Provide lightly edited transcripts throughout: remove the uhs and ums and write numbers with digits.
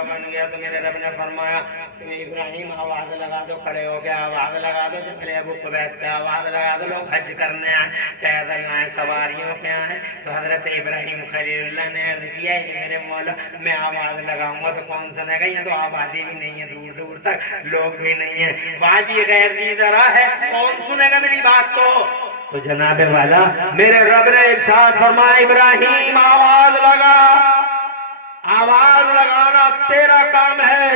का बन गया तो मेरे रब ने फरमाया इब्राहिम आवाज लगा दो, खड़े हो गया आवाज लगा दो, जब अबू कुबैस पे आवाज लगा दो, लोग हज करने आए, पैदल आए, सवारियों पे आए। तो हजरत इब्राहिम खलीलुल्लाह ने अर्ज किया है मेरे मौला मैं आवाज लगाऊंगा तो कौन सुनेगा, ये तो आबादी भी नहीं है, दूर दूर तक लोग भी नहीं है, वादी गैर दी जरा है, कौन सुनेगा मेरी बात को। तो जनाबे वाला मेरे रब ने इरशाद फरमाया इब्राहिम आवाज लगा, आवाज लगाना तेरा काम है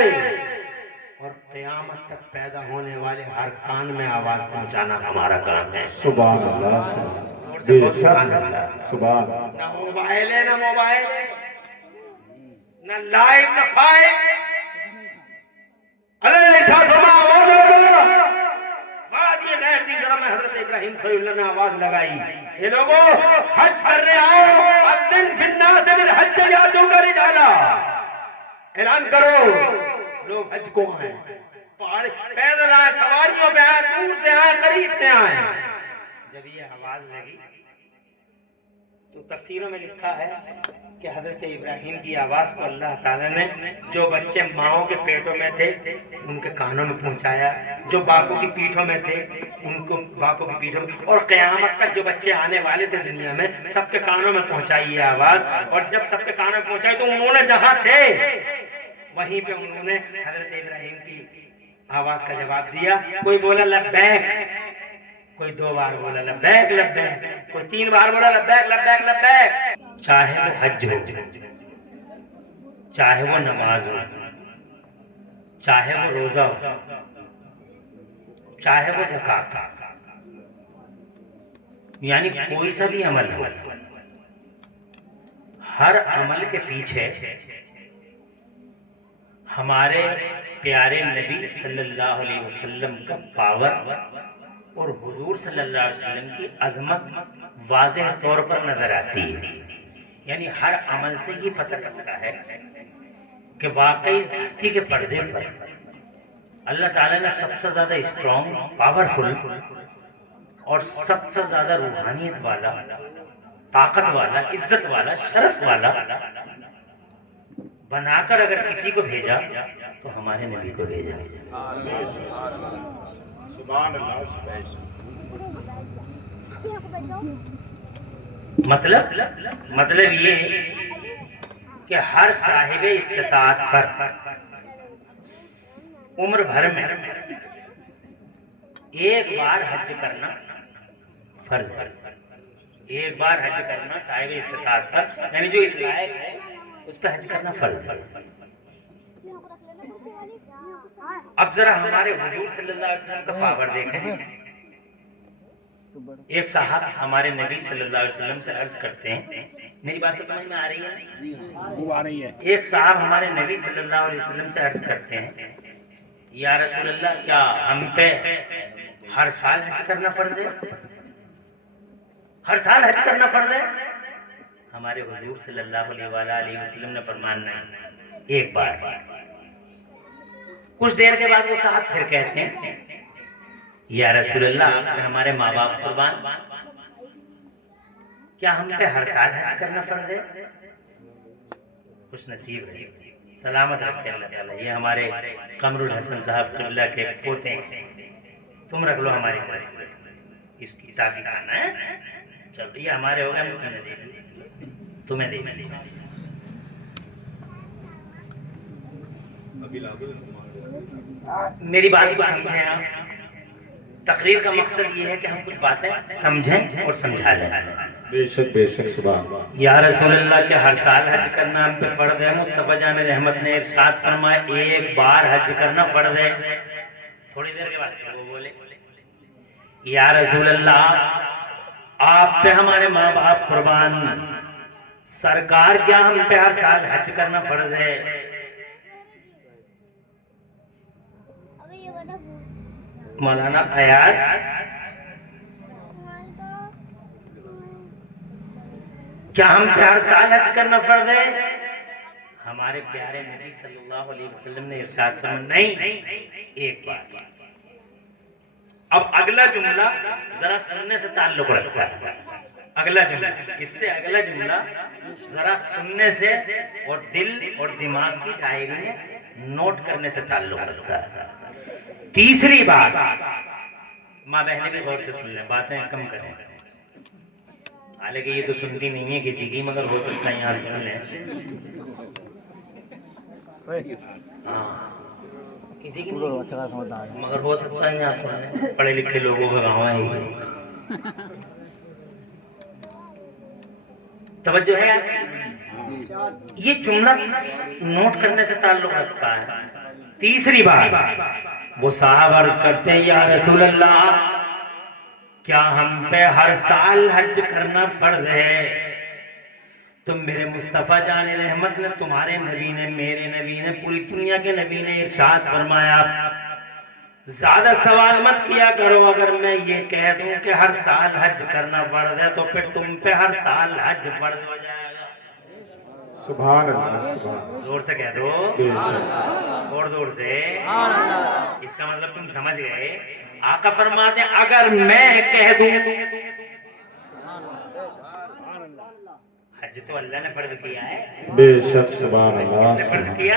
और क़यामत तक पैदा होने वाले हर कान में आवाज पहुंचाना हमारा काम है। सुभान अल्लाह, सुभान। ना मोबाइल है, ना मोबाइल है, ना लाइव, ना फाइव। हजरत इब्राहिम खलीलुल्लाह ने आवाज लगाई, ये लोगों हज करने आओ, अज़्ज़िन फिन्नास बिल हज्ज यातूका रिजाला, ऐलान करो लोग हज को आए, पहाड़ पैदल आए, सवारियों पे आए, दूर से आए, करीब से आए। जब ये आवाज लगी तो तफसीरों में लिखा है कि हजरत इब्राहिम की आवाज को अल्लाह ताला ने जो बच्चे माओं के पेटों में थे उनके कानों में पहुंचाया, जो बापों की पीठों में थे उनको बापों की पीठों में, और क़यामत तक जो बच्चे आने वाले थे दुनिया में सबके कानों में पहुंचाई ये आवाज। और जब सबके कानों में पहुंचाई तो उन्होंने जहां थे वहीं पे उन्होंने हजरत इब्राहिम की आवाज का जवाब दिया। कोई बोला लब्बैक, कोई 2 बार बोला लब्बैक लब्बैक, कोई 3 बार बोला लब्बैक लब्बैक लब्बैक। चाहे वो हज हो, चाहे वो नमाज हो, चाहे वो रोजा हो, चाहे वो ज़कात हो, यानी कोई सा भी अमल हो, हर अमल के पीछे हमारे प्यारे नबी सल्लल्लाहु अलैहि वसल्लम का पावर और हुजूर सल्लल्लाहु अलैहि वसल्लम की अजमत वाज़ेह तौर पर नजर आती है। यानी हर अमल से ये पता लगता है कि वाकई इस धरती के पर्दे पर अल्लाह ताला ने सबसे ज्यादा स्ट्रॉन्ग, पावरफुल और सबसे ज्यादा रूहानियत वाला, ताकत वाला, इज्जत वाला, शरफ वाला बनाकर अगर किसी को भेजा तो हमारे नबी को भेजा। मतलब ये कि हर साहिब इस्तिताअत पर उम्र भर में एक बार हज करना फर्ज है। एक बार हज करना साहिब इस्तिताअत पर, यानी जो इस लायक है उस पर हज करना फर्ज है। अब जरा हमारे हुजूर सल्लल्लाहु अलैहि वसल्लम का पावर देखें। एक साहब हमारे नबी सल्लल्लाहु अलैहि वसल्लम से अर्ज करते हैं, मेरी बात तो समझ में आ रही है? वो आ रही है। एक साहब हमारे नबी सल्लल्लाहु अलैहि वसल्लम से अर्ज करते हैं, या रसूल अल्लाह क्या हम पे हर साल हज करना फर्ज है? हर साल हज करना फर्ज है? हमारे हुजूर सल्लल्लाहु अलैहि वसल्लम ने फरमाया एक बार। कुछ देर के बाद वो साहब फिर कहते हैं, या रसूल अल्लाह हमारे माँ बाप कुर्बान, क्या हम पे हर साल हज करना फर्ज है? कुछ नसीब है, सलामत रखे अल्लाह ताला। ये हमारे कमरुल हसन साहब क़िबला के पोते हैं, तुम रख लो हमारी तरफ, इसकी ताफ़ी खाना है। चल ये हमारे हो गए, तुम्हें दे मेरी बात को समझें आप। तकरीर का मकसद ये है कि हम कुछ बातें समझें और समझा लें। बेशक बेशक। सुभान। या रसूल अल्लाह के हर साल हज करना हम पे फर्ज है? मुस्तफ़ा जान रहमत ने इरशाद फरमाया एक बार हज करना फर्ज है। थोड़ी देर के बाद वो बोले, या रसूल अल्लाह आप पे हमारे माँ बाप कुर्बान, सरकार क्या हम पे हर साल हज करना फर्ज है? मौलाना अयाज क्या हम पे हर साल हज करना फर्ज है? हमारे प्यारे नबी सल्लल्लाहु अलैहि वसल्लम ने इरशाद फरमाया नहीं, एक बार। अब अगला जुमला जरा सुनने से ताल्लुक रखता है। अगला जुमला, इससे अगला जुमला जरा सुनने से और दिल और दिमाग की डायरी में नोट करने से ताल्लुक रखता है। तीसरी बात, माँ बहनें भी गौर से सुन लें, बातें कम करें। हालांकि ये तो सुनती नहीं है किसी की, मगर हो सकता है यहाँ सुन लें। हाँ, किसी की नहीं, मगर हो सकता है यहाँ सुन लें। पढ़े लिखे लोगों का गाँव है ये। तवज्जो है, ये जुमला नोट करने से ताल्लुक रखता है। तीसरी बात, वो साहब अर्ज करते हैं, या रसूल अल्लाह, क्या हम पे हर साल हज करना फर्ज है? तुम मेरे मुस्तफ़ा जाने रहमत ने, तुम्हारे नबी ने, मेरे नबी ने, पूरी दुनिया के नबी ने इरशाद फरमाया, ज्यादा सवाल मत किया करो। अगर मैं ये कह दूं कि हर साल हज करना फर्ज है, तो फिर तुम पे हर साल हज फर्ज हो जाएगा। सुभान अल्लाह, सुभान। जोर से कह दो, बेशक। और जोर से। इसका मतलब तुम समझ गए। आका फरमाते हैं, अगर मैं कह दूं, हज तो अल्लाह ने फर्ज किया है, बेशक, सुभान अल्लाह, किसने फर्ज किया?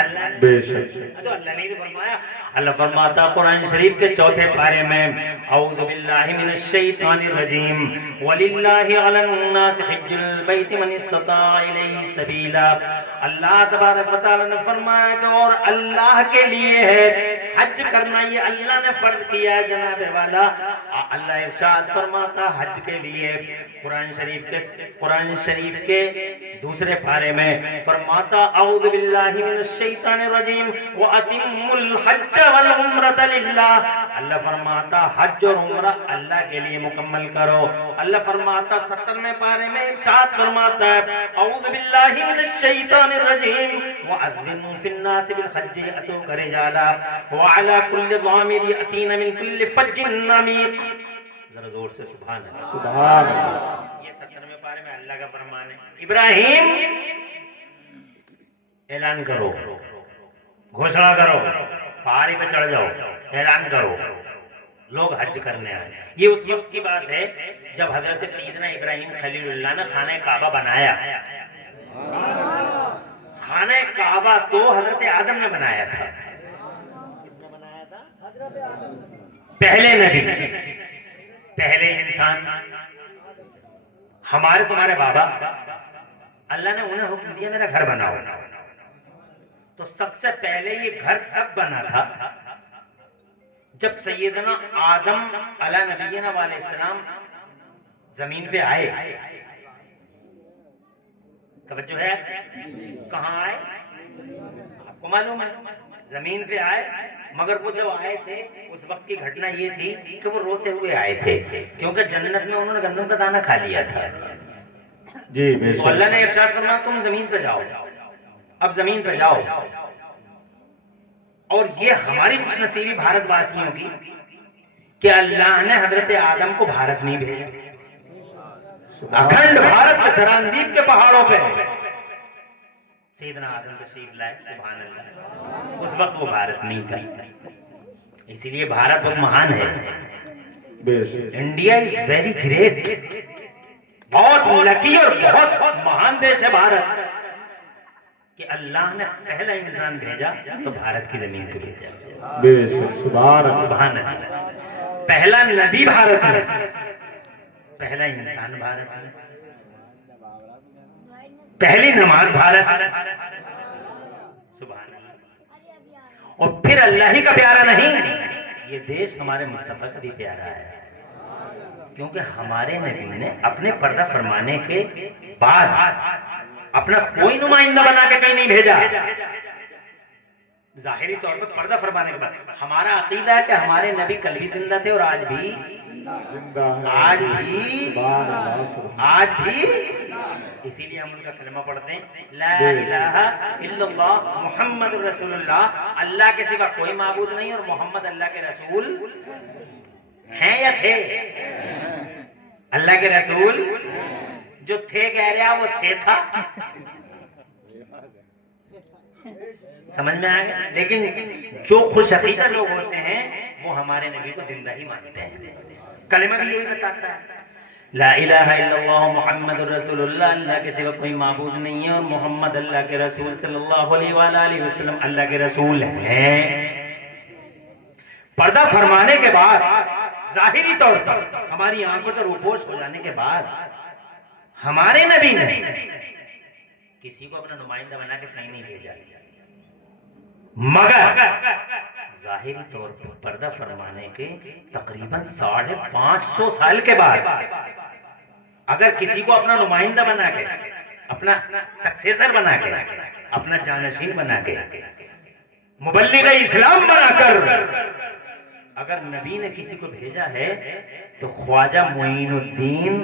अल्लाह ने। बेशक। तो अल्लाह ने ही फरमाया। अल्लाह फरमाता कुरान शरीफ के चौथे पारे में, औज़ु बिल्लाहि मिनश शैतानिर रजीम, वलिल्लाहि अलन्नास हिज्जुल बैति मन इस्तता इलैहि सबीला। अल्लाह तबारक व तआला ने फरमाया कि और अल्लाह के लिए है हज करना, ये अल्लाह ने फर्ज किया है जनाबे वाला। अल्लाह इरशाद फरमाता हज के लिए कुरान शरीफ के दूसरे पारे में फरमाता, औज़ु बिल्लाहि मिनश शैतानिर रजीम व अतिम्मुल हज्ज वल उम्रता लिल्लाह। अल्लाह फरमाता हज और उम्रा अल्लाह के लिए मुकम्मल करो। अल्लाह फरमाता 70वें पारे में इरशाद फरमाता है, औज़ु बिल्लाहि मिनश शैतानिर रजीम व अज़्ज़िनु फिन्नास बिल हज्ज अतूका रिजाला व अला कुल्लि ज़ामिर यअतीना मिन कुल्लि फज्जिन अमीक। जरा जोर से सुभान अल्लाह, सुभान अल्लाह। ये 70वें पारे में अल्लाह का फरमान है। इब्राहिम, ऐलान करो, घोषणा करो, पहाड़ी पे चढ़ जाओ, ऐलान करो, लोग हज करने आए। ये उस वक्त की बात है जब हजरत सैयदना इब्राहिम खलीलुल्लाह ने खाने काबा बनाया। खाने काबा तो हजरत आदम ने बनाया था। किसने बनाया था? पहले नबी, पहले इंसान, हमारे तुम्हारे बाबा। अल्लाह ने उन्हें हुक्म दिया मेरा घर बनाओ। तो सबसे पहले ये घर तब बना था जब सैयदना आदम अला नबीना वालेस्सलाम जमीन पे आए। तवज्जो है, कहाँ आए आपको मालूम है? जमीन पे आए, मगर वो जब आए थे उस वक्त की घटना ये थी कि वो रोते हुए आए थे, क्योंकि जन्नत में उन्होंने गंदम का दाना खा लिया था। जी तो बेशक। अल्लाह ने इरशाद फरमाया तुम जमीन पे जाओ, अब जमीन पे जाओ। और ये हमारी खुशनसीबी भारतवासियों की कि अल्लाह ने हजरत आदम को भारत नहीं भेजा। अखंड भारत के सरांदीप के पहाड़ों पे सैयदना आदम तशरीफ लाए, सुभान अल्लाह। उस वक्त वो भारत नहीं था, इसीलिए भारत बहुत महान है। बेशक। इंडिया इज वेरी ग्रेट, बहुत लकी और बहुत महान देश है भारत कि अल्लाह ने पहला इंसान भेजा तो भारत की जमीन पे भेजा। बेशक, सुभान अल्लाह। सुभान अल्लाह। पहला नबी भारत में, पहला इंसान भारत में, पहली नमाज भारत में, सुभान अल्लाह। और फिर अल्लाह ही का प्यारा नहीं, ये देश हमारे मुस्तफा का भी प्यारा है, क्योंकि हमारे नबी ने अपने पर्दा फरमाने के बाद अपना कोई नुमाइंदा बना के कहीं नहीं भेजा। जाहिरी तौर पर पर्दा फरमाने के बाद हमारा अकीदा है कि हमारे नबी कल भी जिंदा थे और आज भी जिंदा है, आज भी सुभान अल्लाह, सुभान। आज भी, इसीलिए हम उनका कलमा पढ़ते हैं, ला इलाहा इल्लल्लाह मुहम्मदुर रसूलुल्लाह। अल्लाह के सिवा कोई माबूद नहीं और मोहम्मद अल्लाह के रसूल हैं या थे? अल्लाह के रसूल जो थे, कह रहा वो थे था, समझ में आएगा। लेकिन जो खुश अकीदा लोग होते हैं वो हमारे नबी को जिंदा ही मानते हैं, कलमा भी यही बताता है। ला इलाहा इल्लल्लाह मुहम्मदुर रसूलुल्लाह, अल्लाह के सिवा कोई माबूद नहीं है, और मोहम्मद अल्लाह के रसूल सल्लल्लाहु अलैहि वसल्लम अल्लाह के रसूल हैं। पर्दा फरमाने के बाद जाहिरी तौर पर हमारी आंखों से रूपोश हो जाने के बाद हमारे नबी ने किसी को अपना नुमाइंदा बना के कहीं नहीं भेजा, मगर जाहिरी तौर पर पर्दा फरमाने के तकरीबन 550 साल के बाद अगर किसी को अपना नुमाइंदा बना के, अपना सक्सेसर बना के, अपना जानशीन बना के, मुबल्लिग इस्लाम बनाकर अगर नबी ने किसी को भेजा है तो ख्वाजा मोइनुद्दीन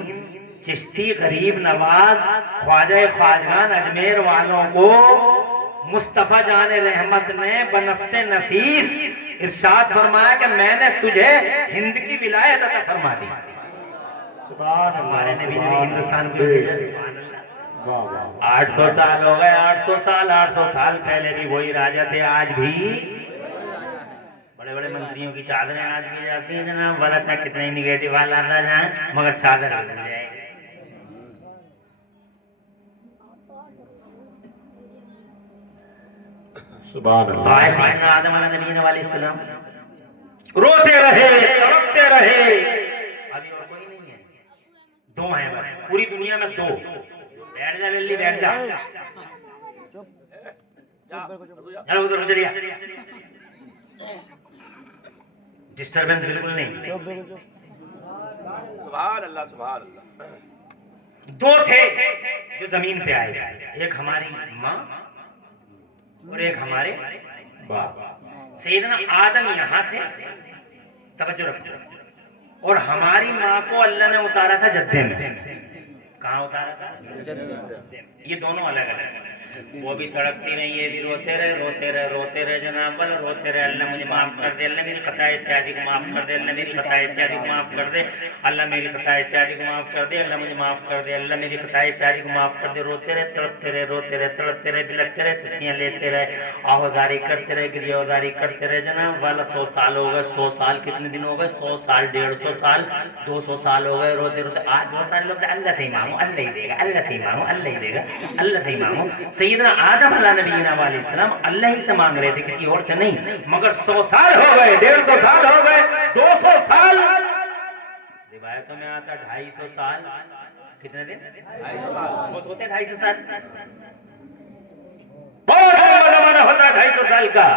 चिश्ती गरीब नवाज ख्वाजा ख्वाजगान अजमेर वालों को मुस्तफा जान रहमत ने बनफ्से नफीस इरशाद फरमाया कि मैंने तुझे हिंद की विलायत अता फरमा दी। सुभान हमारे अल्लाह, नबी ने सुभान हिंदुस्तान को अल्लाह। भेजा। सुभान अल्लाह। वाह वाह 800 साल हो गए, 800 साल पहले भी वही राजा थे, आज भी बड़े बड़े मंत्रियों की चादरें आज भी जाती हैं जनाब, वाला चाहे कितने ही निगेटिव वाला आता जाए मगर चादर मिल जाएगी। सुभान अल्लाह। आदम अलैहिस्सलाम रोते रहे, तड़पते रहे। अभी और कोई नहीं है, 2 हैं बस पूरी दुनिया में, 2। बैठ जा लल्ली, बैठ जा, चलो उधर चलिए, डिस्टरबेंस बिल्कुल नहीं। सुभान अल्लाह, सुभान अल्लाह। 2 थे जो जमीन पे आए थे, एक हमारी माँ और एक हमारे बाप। सैयदना आदम यहाँ थे, तवज्जो रखो, और हमारी माँ को अल्लाह ने उतारा था जद्दे में। कहाँ उतारा था? ये दोनों अलग अलग, वो भी तड़पती रही, ये भी रोते रहे, रोते रहे, रोते रहे जनाब, बोले रोते रहे, अल्लाह मुझे माफ कर दे, अल्लाह मेरी खता इत्यादि को माफ कर दे, अल्लाह मेरी खता इत्यादि को माफ कर दे, अल्लाह मेरी खता इत्यादि को माफ कर दे, अल्लाह मुझे माफ कर दे, अल्लाह मेरी खता इत्यादि को माफ कर दे। रोते रहे, तड़पते रहे, रोते रहे, तड़पते रहे, बिलखते रहे, सस्तियाँ लेते रहे, आहोदारी करते रहे, गिरियादारी करते रहे जनाब। वाला 100 साल हो गए, 100 साल कितने दिन हो गए? 100 साल, 150 साल, 200 साल हो गए, रोते रोते। आज बहुत सारे लोग अल्लाह से ही मांगो, अल्लाह ही देगा, अल्लाह से ही मांगो, अल्लाह ही देगा, अल्लाह से ही मांगो। सैयदना आदम अलैहिस्सलाम अल्लाह ही से मांग रहे थे, किसी और से नहीं, मगर 100 साल हो गए, 150 साल हो गए, 200 साल, रिवायतों में आता 250 साल। कितने दिन? 250 होते 250 साल, बहुत लंबा जमाना होता है 250 साल का।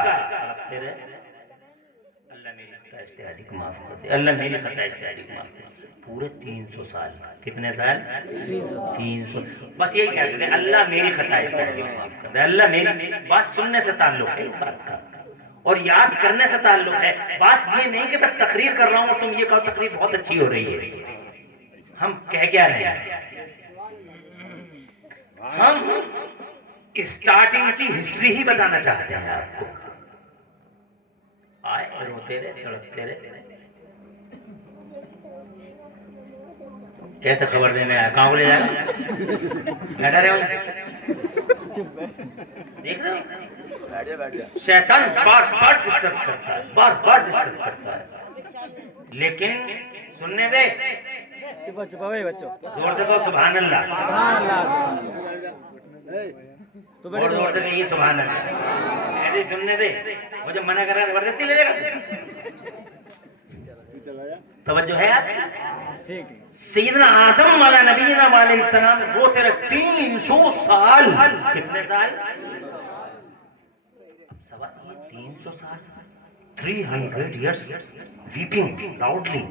अल्लाह मेरी खता इज्तिहादी को माफ कर दे, अल्लाह मेरी खता इज्तिहादी को माफ कर दे। पूरे 300 साल, कितने साल? 300। बस यही कहते थे, अल्लाह मेरी खता इज्तिहादी को माफ कर दे, अल्लाह मेरी। बात सुनने से ताल्लुक है इस बात का, और याद करने से ताल्लुक है। बात ये नहीं कि मैं तकरीर कर रहा हूँ तुम ये कहो तकरीर बहुत अच्छी हो रही है। हम कह क्या रहे हैं? हम स्टार्टिंग की हिस्ट्री ही बताना चाहते हैं आपको। आए रोते रहे, तड़पते रहे, कैसे खबर देने आया? कहाँ को ले जाएगा? बैठा रहे देख रहे हो, शैतान बार बार डिस्टर्ब करता है, बार बार डिस्टर्ब करता है, लेकिन सुनने दे। जोर से तो सुभान अल्लाह, और जोर से कहिए सुभान अल्लाह। ऐसे सुनने दे, मुझे मना कर रहा है, जबरदस्ती ले लेगा। तवज्जो है आपकी? सैयदना आदम अलैहिस्सलाम वो तेरे 300 साल, कितने साल? सवाल ये 300 साल, 300 years weeping loudly,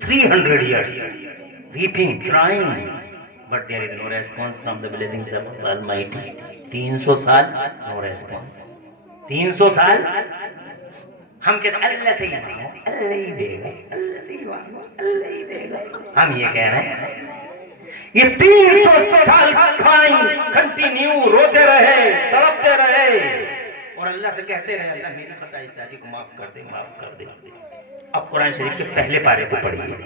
300 years weeping, crying, but there is no response from the blessings of Almighty. 300 साल no response, 300 साल हम कहते अल्लाह से ही मांगो, अल्लाह ही देगा, अल्लाह से ही मांगो, अल्लाह ही देगा। हम ये कह रहे हैं, ये 300 साल क्राइम कंटिन्यू, रोते रहे, तड़पते रहे, और अल्लाह से कहते रहे अल्लाह मेरी खता इज्तिहादी को माफ कर दे, माफ कर दे। अब कुरान शरीफ के पहले पारे को पढ़िए।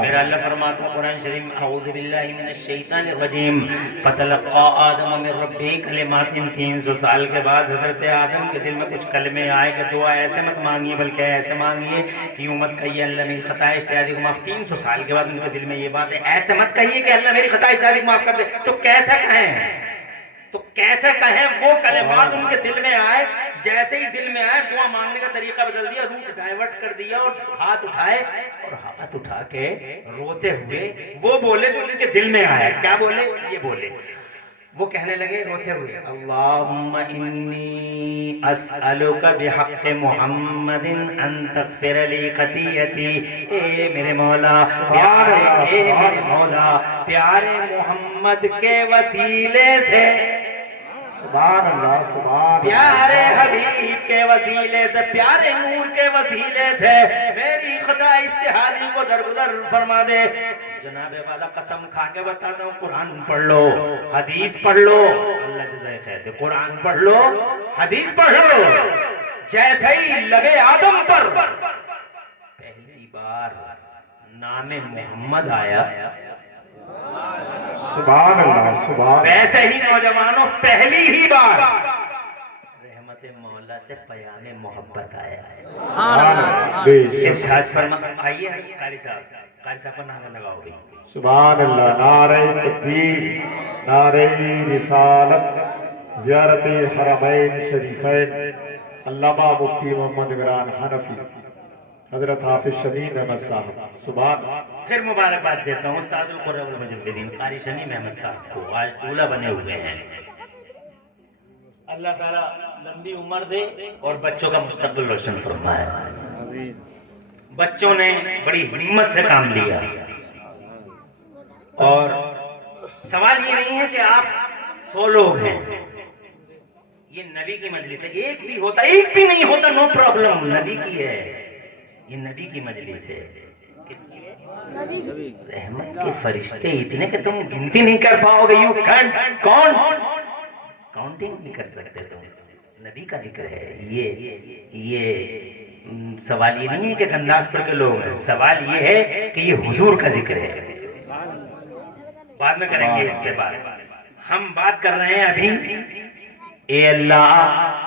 मेरा अल्लाह फरमाता कुरान शरीफ औज़ु बिल्लाहि मिनश शैतानिर रजीम फतलक़ा आदम मिन रब्बिही कलिमातिन 300 साल के बाद हजरत आदम के दिल में कुछ कलमे आए कि दुआ ऐसे मत मांगिए बल्कि ऐसे मांगिए, यूं मत कहिए अल्लाह मेरी खता इज्तिहादी को माफ। 300 साल के बाद उनके दिल में ये बात है, ऐसे मत कहिए कि अल्लाह मेरी खता इज्तिहादी को माफ कर दे। तो कैसे कहें, तो कैसे कहें? वो कलिमात उनके दिल में आए, जैसे ही दिल में आए दुआ मांगने का तरीका बदल दिया, रूट डाइवर्ट कर दिया और हाथ उठाए और हाथ उठा के रोते हुए वो बोले जो उनके दिल में आया। क्या बोले? ये बोले, वो कहने लगे रोते हुए अल्लाहुम्मा इन्नी अस्अलुका बिहक़्क़ि मुहम्मदिन अन तग़फ़िर ली ख़तीयती। ए मेरे मौला प्यारे, ए मेरे मौला प्यारे मोहम्मद के वसीले से, सुभान अल्लाह, सुभान प्यारे हबीब के वसीले से, प्यारे नूर के वसीले से मेरी खुदा इज्तिहादी को दरगुदर फरमा दे। जनाबे वाला कसम खा के बताता हूँ, कुरान पढ़ लो, हदीस पढ़ लो, अल्लाह जज़ाए खैर दे, कुरान पढ़ लो, हदीस पढ़ लो। जैसे ही लबे आदम पर पहली बार नामे मोहम्मद आया, सुभान अल्लाह, सुभान, वैसे ही नौजवानों पहली ही बार रहमत मौला से पयामे मोहब्बत आया। इरशाद फरमा, आइए कारी साहब पर नारा लगाओगे। सुभान अल्लाह, नारे तकबीर, नारे रिसालत, ज़ियारत हरमैन शरीफैन, अल्लामा मुफ्ती मोहम्मद इमरान हनफी, हजरत हाफिज शमीम अहमद साहब। सुभान। फिर मुबारकबाद देता हूँ उस्तादुल कुर्रा वल मुजद्दिदीन कारी शमीम अहमद साहब को, आज दूल्हा बने हुए हैं। अल्लाह ताला लंबी उम्र दे और बच्चों का मुस्तकबिल रोशन फरमाए। बच्चों ने बड़ी हिम्मत से काम लिया और सवाल ये नहीं है कि आप 100 लोग हैं, ये नबी की मजलिस है। एक भी होता, एक भी नहीं होता, नो प्रॉब्लम, नबी की है, ये नबी की मजलिस है। रहमत के फरिश्ते इतने कि तुम गिनती नहीं कर पाओगे, यू कैंट काउंटिंग नहीं कर सकते तुम। नबी का जिक्र है। ये सवाल ये नहीं है कि गंदाजपुर के लोग हैं, सवाल ये है कि ये हुजूर का जिक्र है। बाद में करेंगे इसके बाद। हम बात कर रहे हैं अभी, ए अल्लाह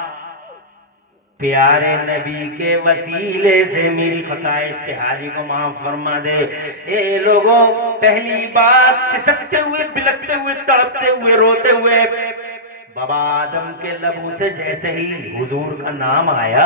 प्यारे नबी के वसीले से मेरी खता इज्तिहादी को माफ फरमा दे। ए लोगों, पहली बार सिसकते हुए, बिलकते हुए, तड़पते हुए, रोते हुए बाबा आदम के लबों से जैसे ही हुजूर का नाम आया,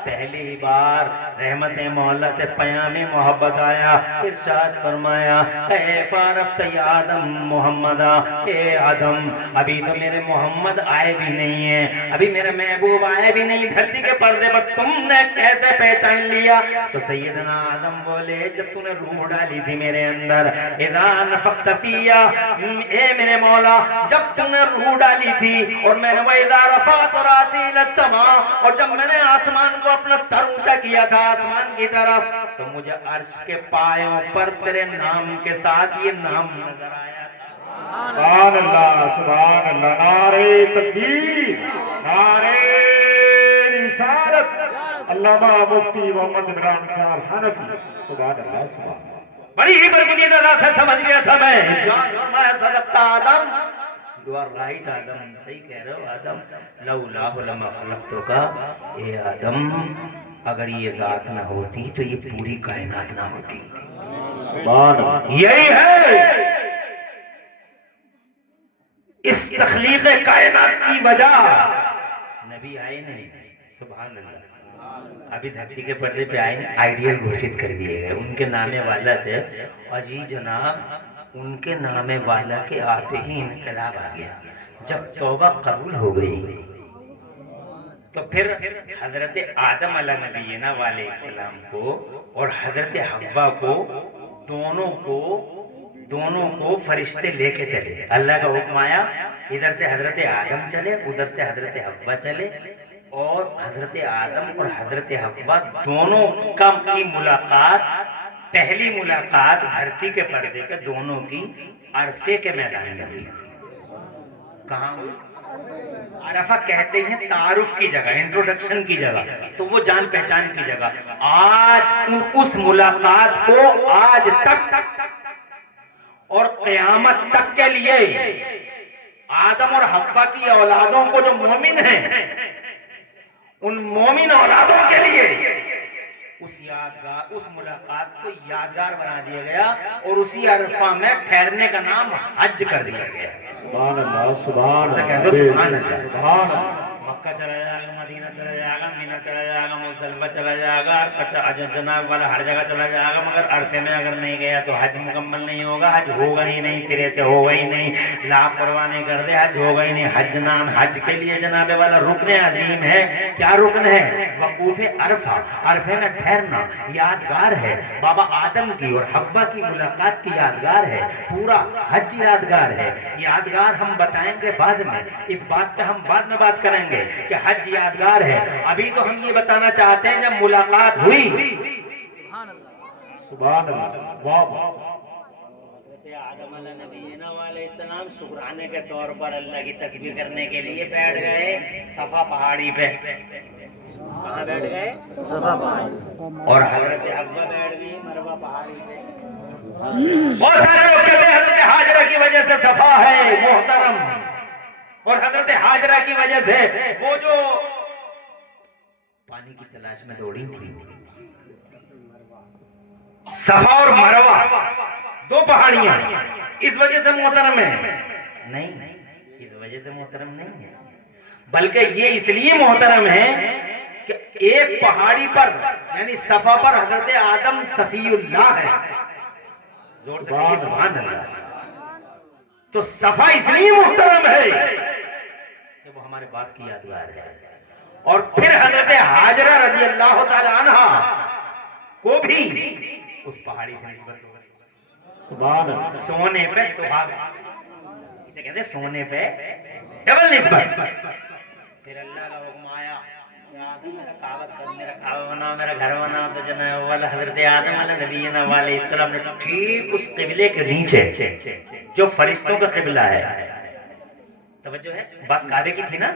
पहली बार रहमत मौला से पयामे मोहब्बत आया। इरशाद फरमाया कैफा रफ्त या आदम मोहम्मदा, ए आदम अभी तो मेरे मोहम्मद आए भी नहीं है, अभी मेरे महबूब आए भी नहीं धरती के पर्दे पर, तुमने कैसे पहचान लिया? तो सैयदना आदम बोले जब तूने रूह डाली थी मेरे अंदर, इज़ा नफ़ख़्त फ़िया, ए मेरे मौला जब तूने रूह डाली थी और मैंने वैदा रफ़अत रासी इलस्समा, और जब मैंने आसमान को अपना सर ऊंचा किया था आसमान की तरफ, तो मुझे अर्श के पायों पर तेरे नाम के साथ ये नाम नजर आया था। सुभान अल्लाह, सुभान अल्लाह, नारे तकबीर, नारे रिसालत, अल्लामा मुफ्ती मोहम्मद इमरान साहब हनफी। सुभान अल्लाह, सुभान। बड़ी ही बरगुदीदा रात है, समझ गया था मैं। जान मैं सदकता आदम, यू आर राइट आदम, सही कह रहे हो आदम। लौलाहु लमा खलक़तुका, ए आदम अगर ये जात ना होती तो ये पूरी कायनात ना होती। सुभान अल्लाह। यही है इस तख्लीक़ कायनात की वजह। नबी आए नहीं, सुभान अल्लाह, अभी धरती के पर्दे पे आए नहीं, आइडियल घोषित कर दिए गए उनके नामे वाला से। अजी जनाब, उनके नामे वाला के आते ही इनकलाब आ गया। जब तौबा कबूल हो गई तो फिर हजरत आदम अलैहिस्सलाम वाले इस्लाम को और हजरत हव्वा को दोनों को फरिश्ते लेके चले। अल्लाह का हुक्म आया, इधर से हजरत आदम चले, उधर से हजरत हव्वा चले, और हजरत आदम और हजरत हव्वा दोनों की मुलाकात, पहली मुलाकात धरती के पर्दे पे दोनों की अरफे के मैदान में हुई। कहाँ? अरफा कहते हैं तारुफ की जगह, इंट्रोडक्शन की जगह, तो वो जान पहचान की जगह। आज उस मुलाकात को आज तक और क़यामत तक के लिए आदम और हव्वा की औलादों को, जो मोमिन हैं, उन मोमिन औलादों के लिए उस यादगार, उस मुलाकात को यादगार बना दिया गया और उसी अरफा में ठहरने का नाम हज कर दिया गया। सुभान अल्लाह, सुभान सुभान अल्लाह। सुभान अल्लाह। मक्का चला जाएगा, मदीना चला जाएगा, मीना चला जाएगा, मुज़दलिफा चला जाएगा, जनाब वाला हर जगह चला जाएगा, मगर अरफे में अगर नहीं गया तो हज मुकम्मल नहीं होगा। हज होगा ही नहीं, सिरे से होगा ही नहीं, लापरवाह नहीं कर दे, हज होगा ही नहीं। हज नाम हज के लिए जनाबे वाला रुकन अजीम है। क्या रुकन है? वकूफ़े अरफा, अरफे में ठहरना यादगार है। बाबा आदम की और हव्वा की मुलाकात की यादगार है। पूरा हज यादगार है। यादगार हम बताएंगे बाद में, इस बात पे हम बाद में बात करेंगे कि हज यादगार है। अभी तो हम ये बताना चाहते हैं जब मुलाकात हुई, सुभान अल्लाह, वाह। आदम अलैहिस्सलाम शुक्राने के तौर पर अल्लाह की तस्बीह करने के लिए बैठ गए सफा पहाड़ी पे। कहाँ बैठ गए? सफा पहाड़ी। और हजरत हव्वा बैठ गई मरवा पहाड़ी पे। बहुत सारे लोग कहते हैं हजरत हाजरा की वजह से सफा है मोहतरम, और हजरत हाजरा की वजह से वो जो पानी की तलाश में दौड़ी थी, सफा और मरवा दो पहाड़ियां, इस वजह से मोहतरम है? नहीं, इस वजह से मोहतरम नहीं है, बल्कि ये इसलिए मोहतरम है कि एक पहाड़ी पर यानी सफा पर हजरत आदम सफीउल्लाह है। जोर से कहिए सुभान अल्लाह। तो सफा इसलिए मोहतरम है कि वो हमारे बाप की यादगार है। और फिर हजरत हाजरा रज़ी अल्लाह ताला अन्हा को भी उस पहाड़ी से निस्बत हो गई। सुभान अल्लाह। सोने पे सुहागा, इसे कहते हैं सोने पे डबल निस्बत। फिर अल्लाह का हुक्म आया, आदम मेरा काबा कर, मेरा काबा बनाओ, मेरा घर बनाओ। तो जनाब वाला हजरत आदम अलैहिस्सलाम ने ठीक उस किबले के नीचे जो फरिश्तों का किबला है, तवज्जो है, बात काबे की थी ना,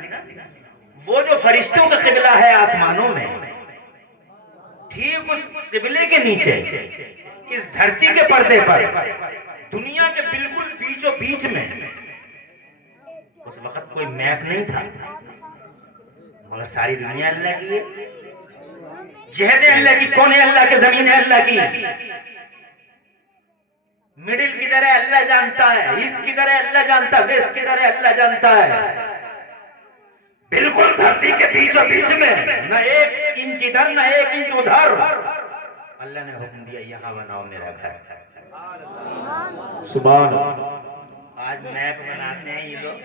वो जो फरिश्तों का किबला है आसमानों में, ठीक उस किबले के नीचे इस धरती के पर्दे पर दुनिया के बिल्कुल बीचों बीच में, उस वक्त कोई मैप नहीं था, मगर सारी दुनिया अल्लाह की है, जहद अल्लाह की, कौन है अल्लाह के, जमीन है अल्लाह की, मिडिल किधर है अल्लाह जानता है, ईस्ट किधर है अल्लाह जानता है, वेस्ट किधर है अल्लाह जानता है। बिल्कुल धरती के बीचों बीच में, न एक इंच इधर न एक इंच उधर, अल्लाह ने हुक्म दिया यहाँ बनाओ मेरा घर। सुभान अल्लाह। आज मैप बनाते हैं ये लोग,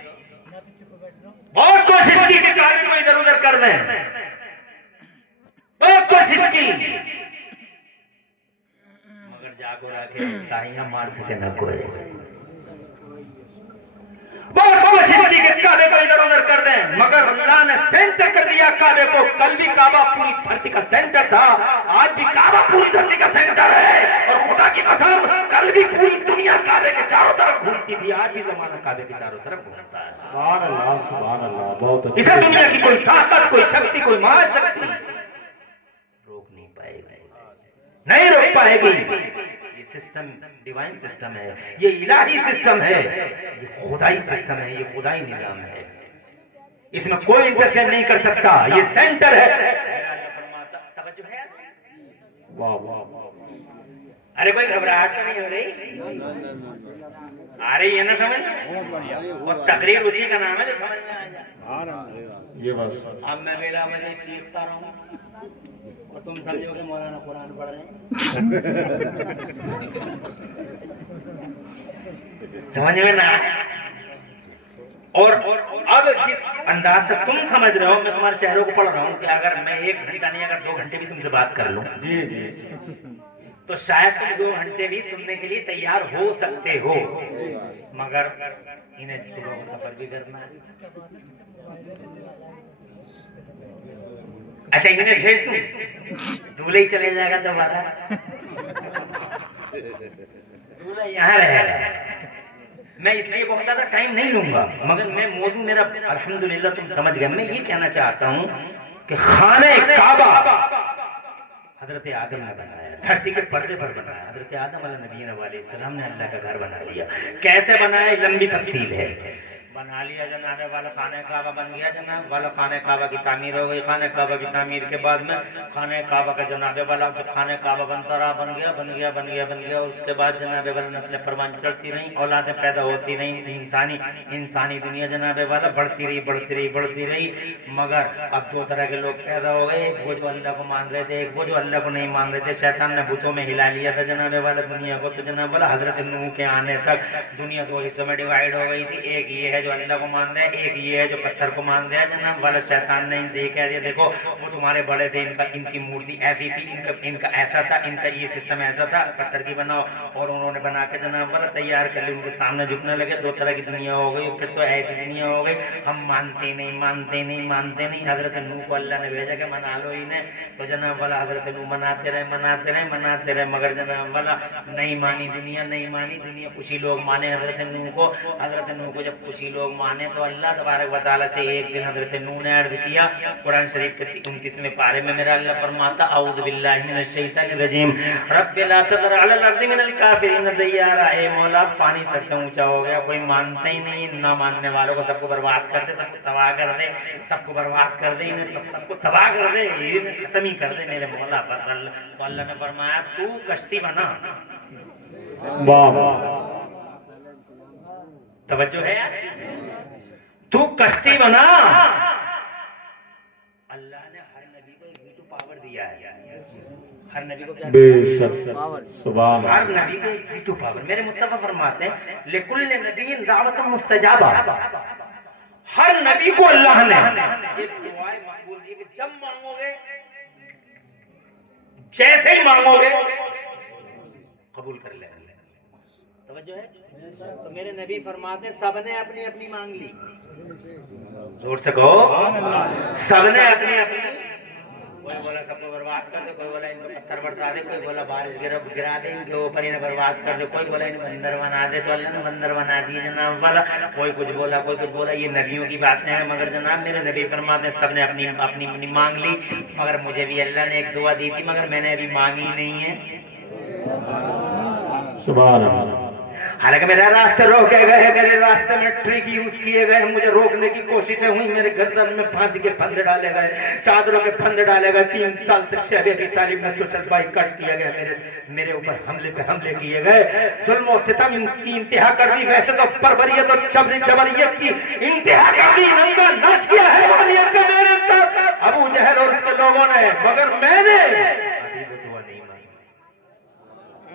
बहुत कोशिश की कि काबे को इधर उधर कर दें, बहुत कोशिश की, मगर जागो रखे साहिया मार सके न कोई। बहुत कोशिश की कि काबे को इधर उधर कर दें, मगर अल्लाह ने सेंटर कर दिया काबे को। कल भी काबा पूरी धरती का सेंटर था, आज भी काबा पूरी धरती का सेंटर है। और खुदा की कसम, कल भी पूरी दुनिया काबे के चारों तरफ घूमती थी, आज भी जमाना काबे के चारों तरफ घूमता है। सुभान अल्लाह, सुभान अल्लाह। बहुत इसे दुनिया की कोई ताकत, कोई शक्ति, कोई महाशक्ति रोक नहीं पाएगी, नहीं रोक पाएगी। ये सिस्टम डिवाइन सिस्टम है, ये इलाही सिस्टम है, ये खुदाई सिस्टम है, ये खुदाई निजाम है, इसमें कोई इंटरफेयर नहीं कर सकता। ये सेंटर है। तवज्जो है? वाह वाह। अरे कोई घबराहट तो नहीं हो रही? आ रही है ना समझ? और तकरीर उसी का नाम है जो समझ में आ जाए। ये बस अब मैं मेला में चीखता रहूं और तुम समझोगे मौलाना कुरान पढ़ रहे हैं। समझ में ना आए? और अब जिस अंदाज से तुम समझ रहे हो, मैं तुम्हारे चेहरों को पढ़ रहा हूँ कि अगर मैं 1 घंटा नहीं, अगर 2 घंटे भी तुमसे बात कर लूं, जी जी, तो शायद तुम 2 घंटे भी सुनने के लिए तैयार हो सकते हो, मगर इन्हें सुबह को सफर भी करना है। अच्छा, इन्हें भेज दूं, दूल्हे ही चले जाएगा दोबारा, दूल्हा यहाँ रहेगा। मैं इसलिए बहुत ज्यादा टाइम नहीं लूंगा, मगर मैं मौजू मेरा अल्हम्दुलिल्लाह तुम समझ गए। मैं ये कहना चाहता हूँ कि खाने काबा हजरत आदम ने बनाया, धरती के पर्दे पर बनाया। हजरत आदम अलैहिस्सलाम ने अल्लाह का घर बना लिया। कैसे बनाया, लंबी तफसील है। बना लिया जनाबे वाला, खाने काबा बन गया जनाब वाला, खाने काबा की तामीर हो गई। खाने काबा की तामीर के बाद में खाने काबा का जनाबे वाला, तो खाने काबा बनता रहा, बन गया बन गया बन गया बन गया। उसके बाद जनाबे वाला नस्ल परवान चढ़ती रही, औलादें पैदा होती रही, इंसानी दुनिया जनाबे वाला बढ़ती रही बढ़ती रही बढ़ती रही। मगर अब दो तरह के लोग पैदा हो गए, एक वो जो अल्लाह को मान रहे थे, एक वो जो अल्लाह को नहीं मान रहे थे। शैतान ने बुतों में हिला लिया था जनाबे वाला दुनिया को। तो जनाब वाला हजरत नूह के आने तक दुनिया दो हिस्सों में डिवाइड हो गई थी। एक ये है जो अल्लाह को मान रहे हैं, एक ये है जो पत्थर को मान रहे हैं जनाब वाला। शैतान ने इनसे ये कह दिया, देखो वो तुम्हारे बड़े थे, इनकी मूर्ति ऐसी थी, इनका ऐसा था, इनका ये सिस्टम ऐसा था, पत्थर की बनाओ। और उन्होंने बना के जनाब वाला तैयार कर ली, उनके सामने झुकने लगे। दो तरह की दुनिया हो गई। फिर तो ऐसी दुनिया हो गई, हम मानते नहीं मानते नहीं मानते नहीं। हजरत नूह को अल्लाह ने भेजा कि मना लो इन्हें। तो जनाब वाला हजरत नूह मनाते रहे मनाते रहे मनाते रहे, मगर जनाब वाला नहीं मानी दुनिया, नहीं मानी दुनिया। कुछ ही लोग माने हजरत नूह को। हजरत नूह को जब कुछ ही लोग माने तो अल्लाह तबारक व तआला से एक दिन हजरत नूह ने अर्ज किया। कुरान शरीफ के 29वें पारे में मेरा अल्लाह फरमाता, औज़ु बिल्लाहि मिनश शैतानिर रजीम, रब्बि ला तज़र अलल अर्दि मिनल काफिरीन दय्यारा। ए मौला, पानी सर से ऊंचा हो गया, कोई मानता ही नहीं। ना मानने वालों को सबको बर्बाद कर दे, सबको तबाह कर दे, सबको बर्बाद कर दे, इन्हें सबको तबाह कर दे, इन्हें खत्म ही कर दे मेरे मौला। बस तो अल्लाह ने फरमाया, तू कश्ती बना। वाह, तवज्जो है यार, तू कश्ती बना। अल्लाह ने हर नबी को एक वीटू पावर दिया है। हर नबी को क्या बेशक, सुभान हर नबी को एक वीटू पावर। मेरे मुस्तफा फरमाते हैं, लिकुल्लि नबिय्यिन दावतुन मुस्तजाबा। हर नबी को अल्लाह ने एक दुआ मकबूल दी कि जब मांगोगे, जैसे ही मांगोगे, कबूल कर लेंगे। तवज्जो है। तो मेरे नबी फरमाते, सबने अपनी अपनी मांग ली। जोर से कहो, सबने अपनी अपनी। कोई बोला सबको बर्बाद कर दे, कोई बोला इनको पत्थर बरसा दे, कोई बोला बारिश गिरा दे इनके ऊपर, इन्हें बर्बाद कर दे, कोई बोला इन्हें बंदर बना दे। तो अल्लाह ने बंदर बना दिए जनाब वाला। कोई कुछ बोला कोई कुछ बोला, ये नबियों की बातें हैं। मगर जनाब मेरे नबी फरमाते हैं, सबने अपनी अपनी अपनी मांग ली। मगर मुझे भी अल्लाह ने एक दुआ दी थी, मगर मैंने अभी मांगी नहीं है। सुभान अल्लाह। हालांकि मेरे रास्ते रोके गए, मेरे रास्ते में ट्रिक यूज किए गए, मुझे रोकने की कोशिशें हुई, मेरे गर्दन में फांसी के फंदे डाले गए, चादरों के फंदे डाले गए। 3 साल तक शहर अबी तालिब में सोशल बाइकआउट किया गया, मेरे ऊपर हमले पे हमले किए गए, जुल्म और सितम की इंतहा कर दी। वैसे तो परवरियत और जबरियत की इंतहा कर दी, नंगा नाच किया है वालियत का मेरे साथ अबू जहल और उसके लोगों ने। मगर मैंने अभी वो दुआ नहीं मांगी।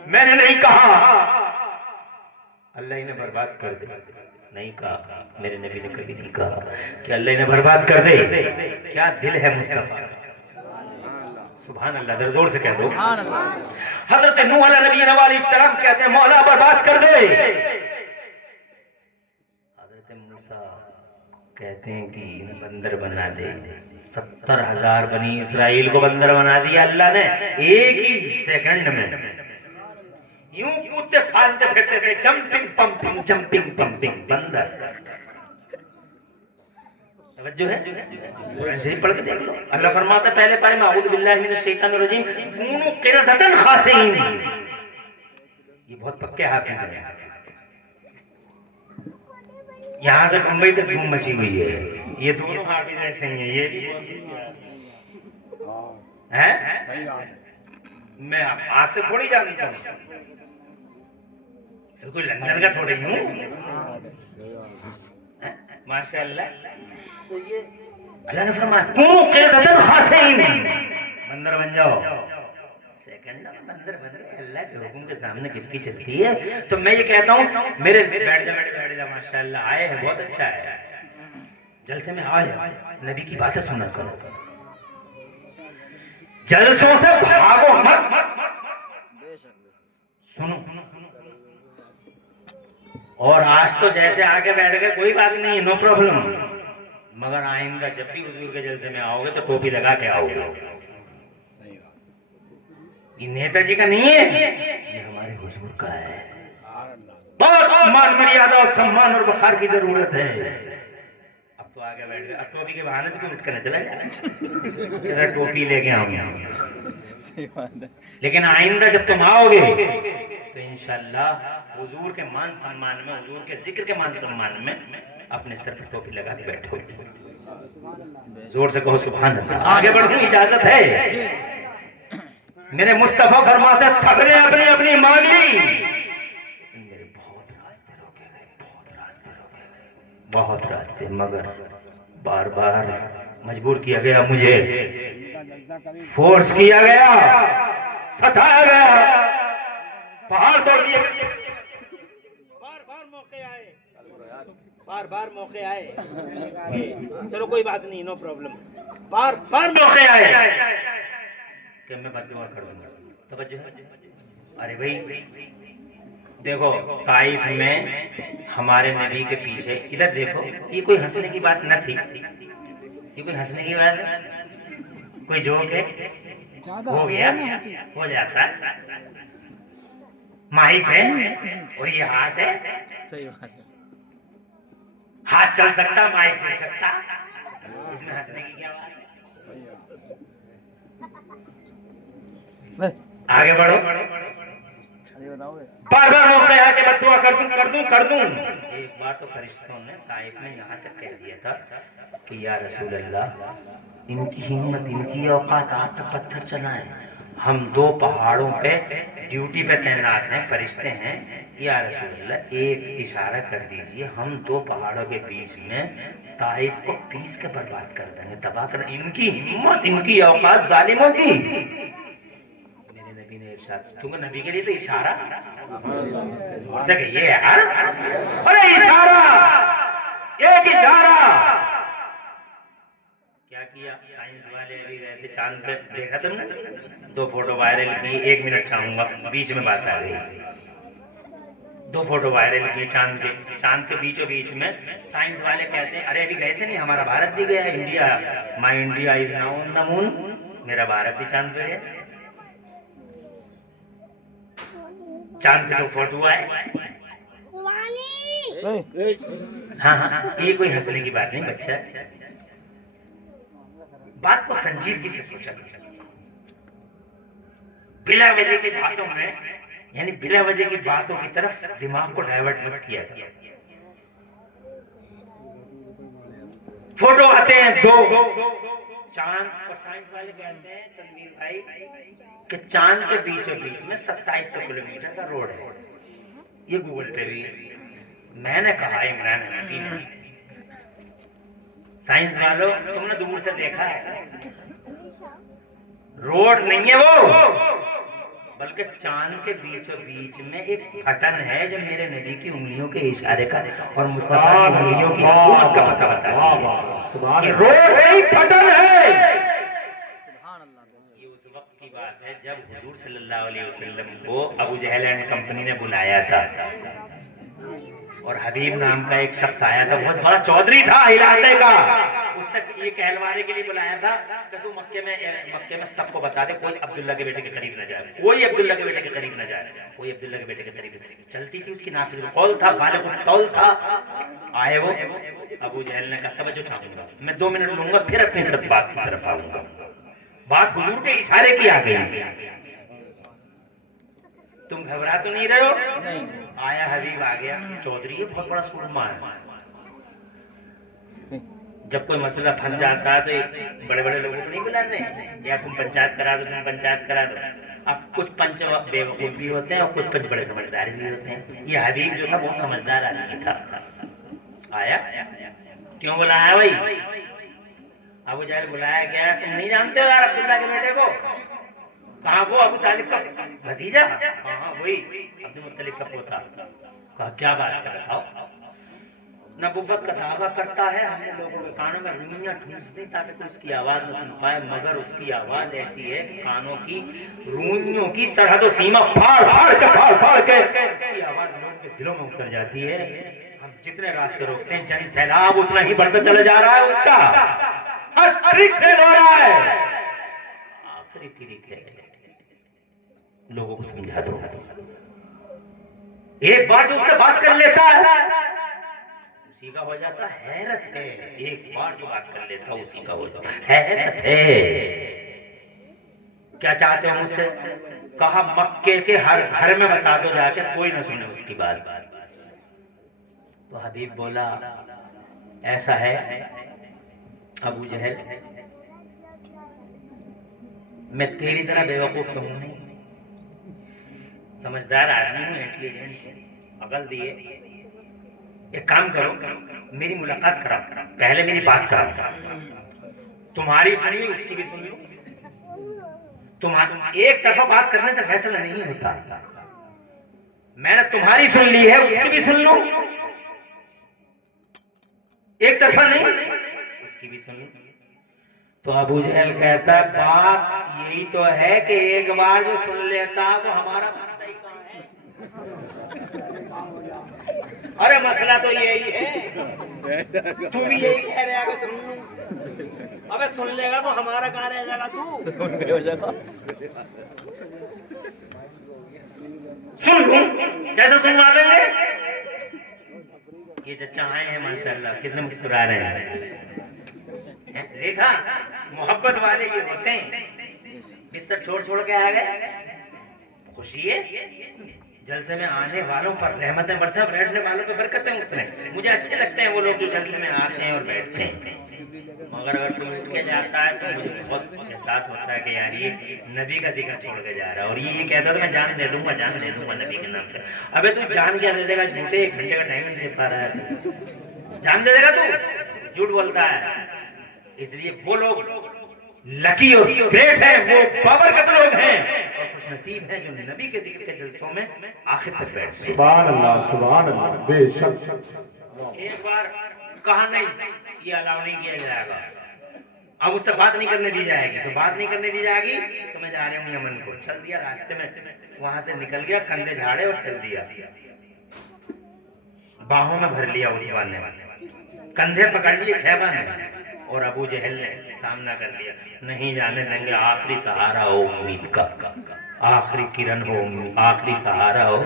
मैंने नहीं कहा अल्लाह इन्हें बर्बाद कर दे, नहीं कहा। मेरे नबी ने कभी नहीं कहा कि अल्लाह इन्हें बर्बाद कर दे। क्या दिल है मुस्तफा, सुभान अल्लाह। जोर से कह दो हजरत नूह अलैहिस्सलाम कहते हैं, मौला बर्बाद कर दे। हजरत मूसा कहते हैं कि इन्हें बंदर बना दे। 70,000 बनी इसराइल को बंदर बना दिया अल्लाह ने एक ही सेकंड में। यूं कूदते फांदते फिरते थे, जंपिंग पंपिंग बंदर। तवज्जो है, कुरान शरीफ पढ़ के देख लो। अल्लाह फरमाता है पहले पारे में, औज़ु बिल्लाहि मिनश शैतानिर रजीम, कूनू क़िरदतन खासिईन। ये बहुत पक्के हाफिज हैं। यहाँ से मुंबई तक धूम मची हुई है। ये दोनों हाफिज ऐसे ही हैं। ये है मैं आज से थोड़ी जानता हूँ, कोई लंदन का थोड़ी हूँ। माशाअल्लाह। तो ये अल्लाह ने फरमाया, तुम क़िरदतन खासिईन, बंदर बन जाओ। सेकंड में बंदर बन गए। अल्लाह के हुक्म के सामने किसकी चलती है। तो मैं ये कहता हूँ, मेरे बैठ जा माशाअल्लाह, आए हैं बहुत अच्छा है। जलसे में आए, नबी की बातें सुना करो, जलसों से भागो मत, सुनो। और आज तो जैसे आके बैठ गए कोई बात नहीं, नो प्रॉब्लम। मगर आइंदा जब भी हुजूर के जलसे में आओगे तो टोपी लगा के आओगे। ये नेताजी का नहीं है, ये हमारे हुजूर का है। बहुत मान मर्यादा और सम्मान और वखार की जरूरत है। अब तो आगे बैठ गए, अब टोपी के बहाने से उठ कर न चला जाए इधर टोपी लेके आऊंगे। लेकिन आइंदा जब तुम आओगे तो इंशाल्लाह हुजूर के मान सम्मान में, हुजूर के जिक्र के मान सम्मान में अपने सर पर टोपी लगा के बैठो। जोर से कहो सुभान अल्लाह। आगे बढ़ने की इजाजत है। मेरे मुस्तफा फरमाते सबने अपनी अपनी मांग ली, मेरे बहुत रास्ते रोके गए, बहुत रास्ते, मगर बार बार मजबूर किया गया, मुझे फोर्स किया गया, सताया गया, पहाड़ तोड़ दिए, बार बार मौके आए, चलो कोई बात नहीं, नो प्रॉब्लम, बार बार मौके आए कि मैं बददुआ कर दूंगा। तवज्जो है। अरे भाई देखो, ताइफ में हमारे नबी के पीछे, इधर देखो, ये कोई हंसने की बात न थी, ये कोई हंसने की बात है, कोई जोक है, हो गया, हो जाता है, माइक है और ये हाथ है, सही बात है, हाथ चल सकता, माइक गिर सकता, इसमें हंसने की क्या बात है? आगे बढ़ो। बार बार मौका आके बददुआ कर दूं। एक बार तो फरिश्तों ने, ताइफ ने यहाँ तक कह दिया था कि या रसूल अल्लाह, इनकी हिम्मत, इनकी औकात, आप तक पत्थर चलाएं, हम 2 पहाड़ों पे ड्यूटी पे तैनात हैं, फरिश्ते हैं, या रसूल अल्लाह एक इशारा कर दीजिए, हम 2 पहाड़ों के बीच में ताइफ को पीस के बर्बाद कर देंगे, तबाह कर। इनकी हिम्मत, इनकी औकात जालिमों की। मेरे नबी ने इरशाद, क्योंकि नबी के लिए तो इशारा ये यार, अरे इशारा, एक इशारा क्या किया। साइंस वाले अभी गए थे चांद पे, देखा तुमने? 2 फोटो वायरल की, 1 मिनट चाहूंगा, बीच में बात आ गई। 2 फोटो वायरल की चांद के बीचों बीच में। साइंस वाले कहते हैं, अरे अभी गए थे नहीं, हमारा भारत भी गया, India, my India is now on the moon, मेरा भारत भी चांद पे है। चांद के 2 फोटो आए। हाँ, ये कोई हंसने की बात नहीं बच्चा, बात को संजीदगी से सोचा बिला वजह की बातों में, यानी बिला वजह की बातों की तरफ दिमाग को डाइवर्ट मत किया। फोटो आते हैं 2 चांद, और साइंस वाले कहते हैं तनवीर भाई कि चांद के बीचों बीच में 2700 किलोमीटर का रोड है। ये गूगल पे भी मैंने कहा, इमरान हनफी ने, साइंस वालों तुमने दूर से देखा है, रोड नहीं है वो, बल्कि चांद के बीचों बीच में एक फटन है जो मेरे नबी की उंगलियों के इशारे का और मुस्तफा की उंगलियों की हुकूमत का पता बताता है। रोड नहीं, फटन है। ये उस वक्त की बात है जब हुजूर सल्लल्लाहु अलैहि वसल्लम को अबू जहल एंड कंपनी ने बुलाया था, और हबीब नाम का एक शख्स आया था, बहुत बड़ा चौधरी था इलाके का, उससे ये कहलवाने के लिए बुलाया था कि तू मक्के में सबको बता दे, कोई अब्दुल्ला के बेटे के करीब न जाए, कोई अब्दुल्ला के बेटे के करीब न जाए, कोई अब्दुल्ला के बेटे के करीब। चलती थी उसकी नाफिज कौल था, बालिगुल कौल था। आए वो अबू जहल ने कहा, तवज्जो चाहूंगा, मैं 2 मिनट लूंगा, फिर अपनी तरफ बात की तरफ आऊंगा। बात हुजूर के इशारे की आ गई। तुम घबरा तो नहीं रहे हो? नहीं। आया हबीब, आ गया चौधरी, ये बहुत बड़ा सुरमा है। जब कोई मसला फंस जाता है तो बड़े बड़े लोगों को नहीं बुलाते, या तुम पंचायत करा दो, तुम पंचायत करा दो। अब कुछ पंच बेवकूफ भी होते हैं और कुछ पंच बड़े समझदार भी होते हैं। ये हबीब जो था बहुत समझदार आदमी था। आया, क्यों बुलाया भाई? अबू जहल बुलाया गया, तुम नहीं जानते हो यार अब्दुल्ला के बेटे को? कहा वो अबू तालिब का भतीजा? हाँ वही, अब्दुल मुत्तलिब का पोता। कहा क्या बात है, बताओ। नबुव्वत का दावा करता है, हमने लोगों के कानों में रुइयां ठूंस दी ताकि कोई उसकी आवाज न सुन पाए, मगर उसकी आवाज ऐसी है कि कानों की रुइयों की सरहद सीमा फाड़ फाड़ के उसकी आवाज लोगों के दिलों में उतर जाती है। हम जितने रास्ते रोकते हैं, जन सैलाब उतना ही बढ़ता चला जा रहा है, उसका हर ट्रिक फेल हो रहा है। आखिरी ट्रिक है, लोगों को समझा दो, एक बार जो उससे बात कर लेता है उसी का हो जाता हैरत है। एक बार जो बात कर लेता उसी का हो जाता हैरत है। क्या चाहते हो मुझसे? कहा मक्के के हर घर में बता दो जाके, कोई ना सुने उसकी बात। तो हबीब बोला ऐसा है अबू जहल, मैं तेरी तरह बेवकूफ तो हूं नहीं, समझदार आदमी हूं, इंटेलिजेंट, अकल दिए। एक काम करो, मेरी मुलाकात कराओ, पहले मेरी बात कराओ, तुम्हारी सुन ली उसकी भी सुन लो। तुम्हारी एक तरफा बात करने से फैसला नहीं होता। मैंने तुम्हारी सुन ली है, उसकी भी सुन लो, एक तरफा नहीं, उसकी भी सुन लो। तो अबू जहल कहता है बात यही तो है कि एक बार जो सुन लेता वो हमारा मसला ही कहाँ है। अरे मसला तो यही है, तू भी यही कह रहा है सुन लूं। अबे सुन लेगा तो हमारा कहाँ रह जाएगा? तू सुन लूं, कैसे सुनवा देंगे? ये चचा आए हैं माशाल्लाह, कितने मुस्कुरा रहे हैं। देखा, मोहब्बत वाले ये होते हैं। बिस्तर छोड़ के आ गए, खुशी है। जलसे में आने वालों पर रहमतें बरसा, बैठने वालों पर बरकतें उतरे। मुझे अच्छे लगते हैं वो लोग जो जलसे में आते हैं और बैठते हैं। मगर अगर कोई उठ के जाता है तो मुझे बहुत एहसास होता है कि यार ये नबी का जिक्र छोड़ के जा रहा है। और ये कहता था मैं जान दे दूंगा नबी के नाम पे। अबे तू जान क्या दे देगा? झूठे 1 घंटे का टाइम नहीं दे पा रहा है, जान दे देगा तू? झूठ बोलता है। इसलिए वो लोग लकी और ग्रेट हैं, वो बाबरकत लोग हैं और खुश नसीब हैं जो नबी के जिक्र के जलसों में आखिर तक बैठते हैं। सुभान अल्लाह, बेशक। एक बार कहा नहीं, ये अलाउ नहीं किया जाएगा। अब उससे बात नहीं करने दी जाएगी, तो बात नहीं करने दी जाएगी तो मैं जा रहा हूँ यमन को। चल दिया, रास्ते में वहां से निकल गया, कंधे झाड़े और चल दिया। बाहों में भर लिया उतवा ने, कंधे पकड़ लिए शहबा ने और अबू जहल ने सामना कर लिया। नहीं जाने देंगे, आखिरी सहारा हो उम्मीद का, आखिरी किरण हो, आखिरी सहारा हो,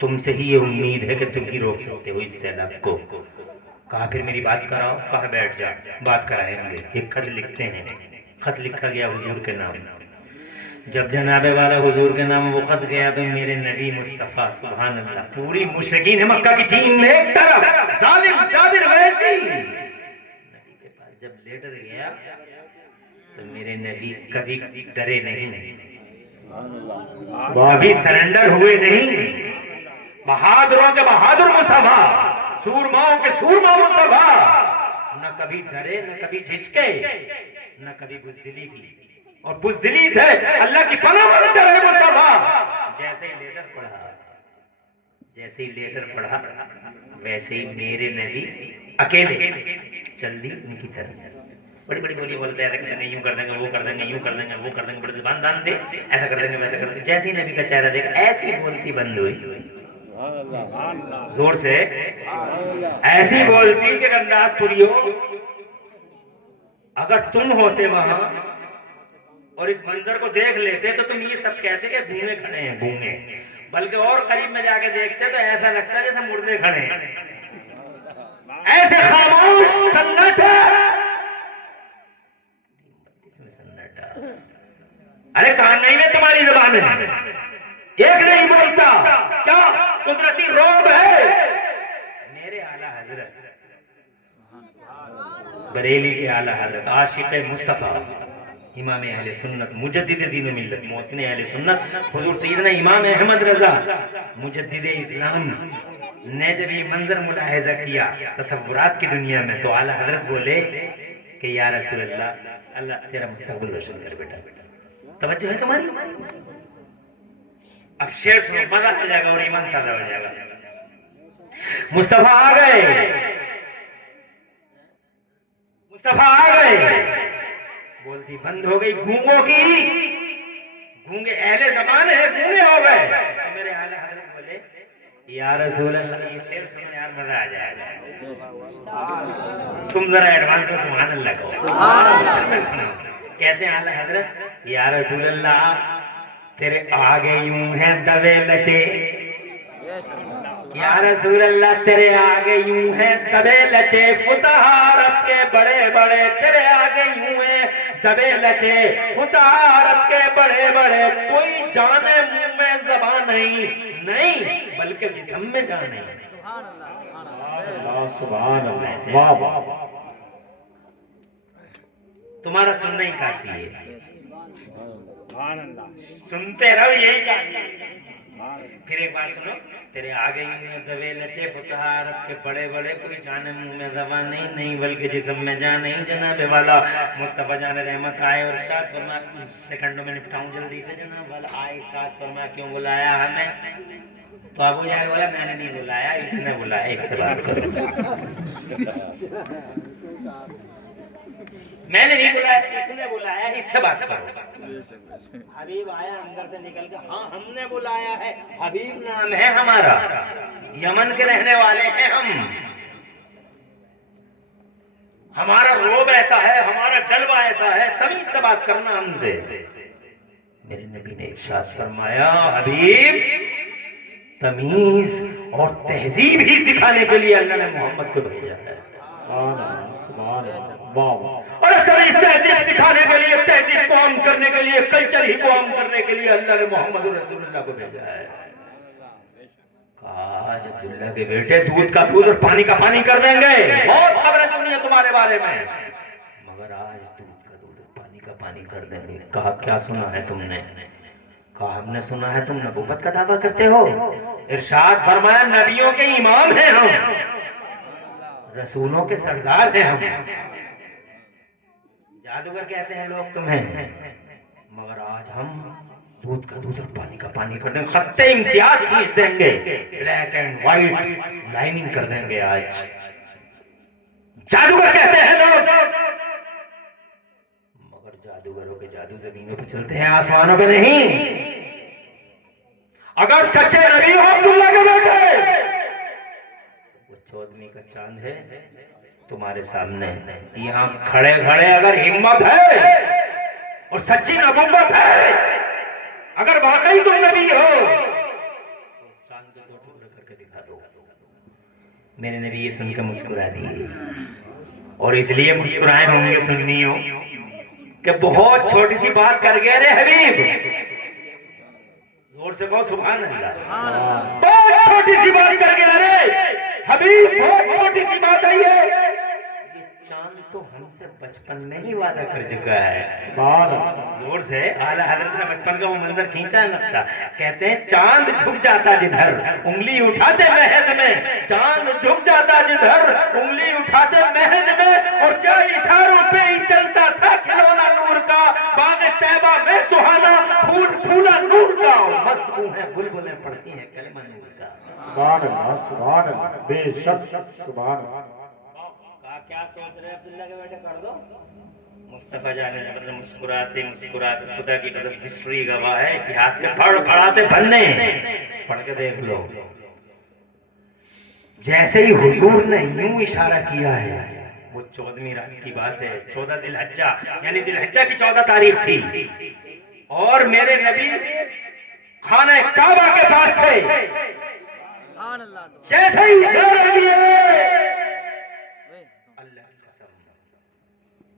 तुमसे ही ये उम्मीद है कि तुम ही रोक सकते हो इस सैलाब को। कहा फिर मेरी बात कराओ। कहा बैठ जा, बात कराएंगे। एक खत लिखते हैं। खत लिखा गया हुजूर के नाम। जब जनाबे वाला हुजूर के नाम वो खत गया तो मेरे नबी मुस्तफ़ा सुभान अल्लाह, पूरी मुशरिकीन है मक्का की टीम में एक तरफ, जालिम जाबिर वैसी नबी के पास जब लेटर गया तो मेरे नबी कभी डरे नहीं, कभी सरेंडर हुए नहीं। बहादुरों के बहादुर मुस्तफा, सूरमाओं के सूरमा मुस्तफा, न कभी डरे, न कभी झिझके, न कभी बुज़दिली की। और बुज़दिली से अल्लाह की पनाह मांगते रहे मुस्तफा। जैसे ही लेटर पढ़ा वैसे ही मेरे नबी अकेले चल दी उनकी तरफ। बड़ी बड़ी बोली बोलते हैं, यूं कर देंगे, वो कर देंगे, यूं कर देंगे, वो कर देंगे, बड़े जुबान दान दे, ऐसा कर देंगे, वैसा कर देंगे। जैसे ही नबी का चेहरा देखा ऐसी बोलती बंद हुई, जोर से ऐसी बोलती कि रंदासपुरियो, अगर तुम होते वहां और इस मंजर को देख लेते तो तुम ये सब कहते कि गूंगे खड़े हैं, गूंगे। बल्कि और करीब में जाके देखते तो ऐसा लगता है जैसे मुर्दे खड़े हैं। ऐसे खामोश सन्नाटा, अरे कान नहीं में तुम्हारी जुबान है, एक नहीं बोलता। क्या कुदरती रोब है? मेरे आला हजरत बरेली के आला हजरत आशिक मुस्तफा, इमाम अहले सुन्नत, मुजद्दिद दीन मिल्लत, मोहसिन अहले सुन्नत हुजूर सैयदना इमाम अहमद रजा मुजद्दिद इस्लाम ने जब ये मंजर मुलाहिजा किया तसव्वुरात की दुनिया में, तो आला हजरत बोले कि या रसूल अल्लाह, अल्लाह तेरा मुस्तकबिल रोशन कर बेटा। तवज्जो है तुम्हारी? अब शेर सुनो, मजा आ जाएगा और ईमान ताजा हो जाएगा। मुस्तफा आ गए, मुस्तफा आ गए, बोलती बंद हो गई गूंगों की। गूंगे अहले ज़बान है, गूंगे हो गए। तो मेरे आला हज़रत बोले या रसूल अल्लाह, ये शेर सुनो यार, मजा आ जाएगा। तुम जरा एडवांस में सुभान अल्लाह कहो। कहते हैं आला हज़रत या रसूल अल्लाह, तेरे आगे यूं है दवे लचे, या रसूल अल्लाह तेरे आगे यूं है दबे लचे फुतहा अरब के बड़े बड़े, तेरे आगे यूं है दबे लचे फुतहा अरब के बड़े बड़े, कोई जाने मुंह में ज़बान नहीं बल्कि जिस्म में जान है। सुभान अल्लाह, वाह वाह। तुम्हारा सुनना ही काफी है, सुनते रहो, यही काफी है। फिर एक बार सुनो, तेरे आगे ही में दबे लचे फुतहा अरब के बड़े बड़े, कोई जाने मुंह में ज़बान नहीं बल्कि जिस्म में जान नहीं। जनाब वाला मुस्तफ़ा जान रहमत आए और इरशाद फरमा, सेकंडों में निपटाऊं जल्दी से। जनाब वाला आए इरशाद फरमा, क्यों बुलाया हमें? तो अबू जहल बोला मैंने नहीं बुलाया, इसने बुलाया, इससे बात करो। मैंने नहीं बुलाया, इसने बुलाया, इससे बात करो। हबीब आया अंदर से निकल के, हाँ हमने बुलाया है, हबीब नाम है हमारा, यमन के रहने वाले हैं हम, हमारा रोब ऐसा है, हमारा जलवा ऐसा है, तमीज से बात करना हमसे। मेरे नबी ने इरशाद फरमाया, हबीब तमीज और तहजीब ही सिखाने के लिए अल्लाह ने मोहम्मद को भेजा है। और इस तहजीब सिखाने के लिए, तहजीब को आम करने के लिए, कल्चर ही को आम करने के लिए अल्लाह ने मोहम्मद रसूलुल्लाह को भेजा है। आज अब्दुल्ला के बेटे दूध का दूध और पानी का पानी कर देंगे, बहुत खबरें सुनी है तुम्हारे बारे में, मगर आज दूध का दूध और पानी का पानी कर देंगे। कहा क्या सुना है तुमने? कहा हमने सुना है तुम नबूवत का दावा करते हो। इरशाद फरमाया, नबियों के इमाम हैं हम, रसूलों के सरदार हैं हम। जादूगर कहते हैं लोग तुम्हें, मगर आज हम दूध का दूध और पानी का पानी कर देंगे, खत्ते इम्तियाज खींच देंगे, ब्लैक एंड व्हाइट लाइनिंग कर देंगे आज। जादूगर कहते हैं लोग, मगर जादूगरों के जादू जमीनों पे चलते हैं, आसमानों पे नहीं। अगर सच्चे नबी हो अब्दुल्ला के बेटे, वो चौदहवीं का चांद है तुम्हारे सामने, यहाँ खड़े खड़े अगर हिम्मत है और सच्ची नबूवत है, अगर वाकई तुम नबी हो तो चांद को दो टुकड़े करके दिखा दो। मेरे नबी ये सुनकर मुस्कुरा दिए, और इसलिए मुस्कुराए होंगे सुन्नियों कि बहुत छोटी सी बात कर गए रे हबीब। जोर से कहो सुभान अल्लाह। बहुत छोटी सी बात कर गया रे हबीब, बहुत छोटी सी बात है ये चांद तो हमसे बचपन में ही वादा कर चुका है। जोर से आला हजरत ने बचपन का वो मंजर खींचा है, नक्शा। कहते हैं चांद झुक जाता जिधर उंगली उठाते महद में, चांद झुक जाता जिधर उंगली उठाते महद में, और क्या इशारों पे ही चलता था खिलौना नूर का, बाग़े तैबा में सुहाना फूल फूला नूर का, और मस्त है बुलबुलें पढ़ती हैं कलमा नूर का। सुभान अल्लाह, बेशक सुभान अल्लाह। क्या सोच रहे अब्दुल्ला के बेटे, कर दो। मुस्तफा जाने मतलब मुस्कुराते मुस्कुराते, खुदा की कसम हिस्ट्री गवाह है, इतिहास के पढ़ाते पन्ने पढ़ के देख लो। जैसे ही हुजूर ने यूं इशारा किया है, वो 14वीं रात की बात है, 14 जिलहज्जा, यानी जिलहज्जा की 14 तारीख थी, और मेरे नबी खाने काबा के पास थे। जैसे ही इशारा किया,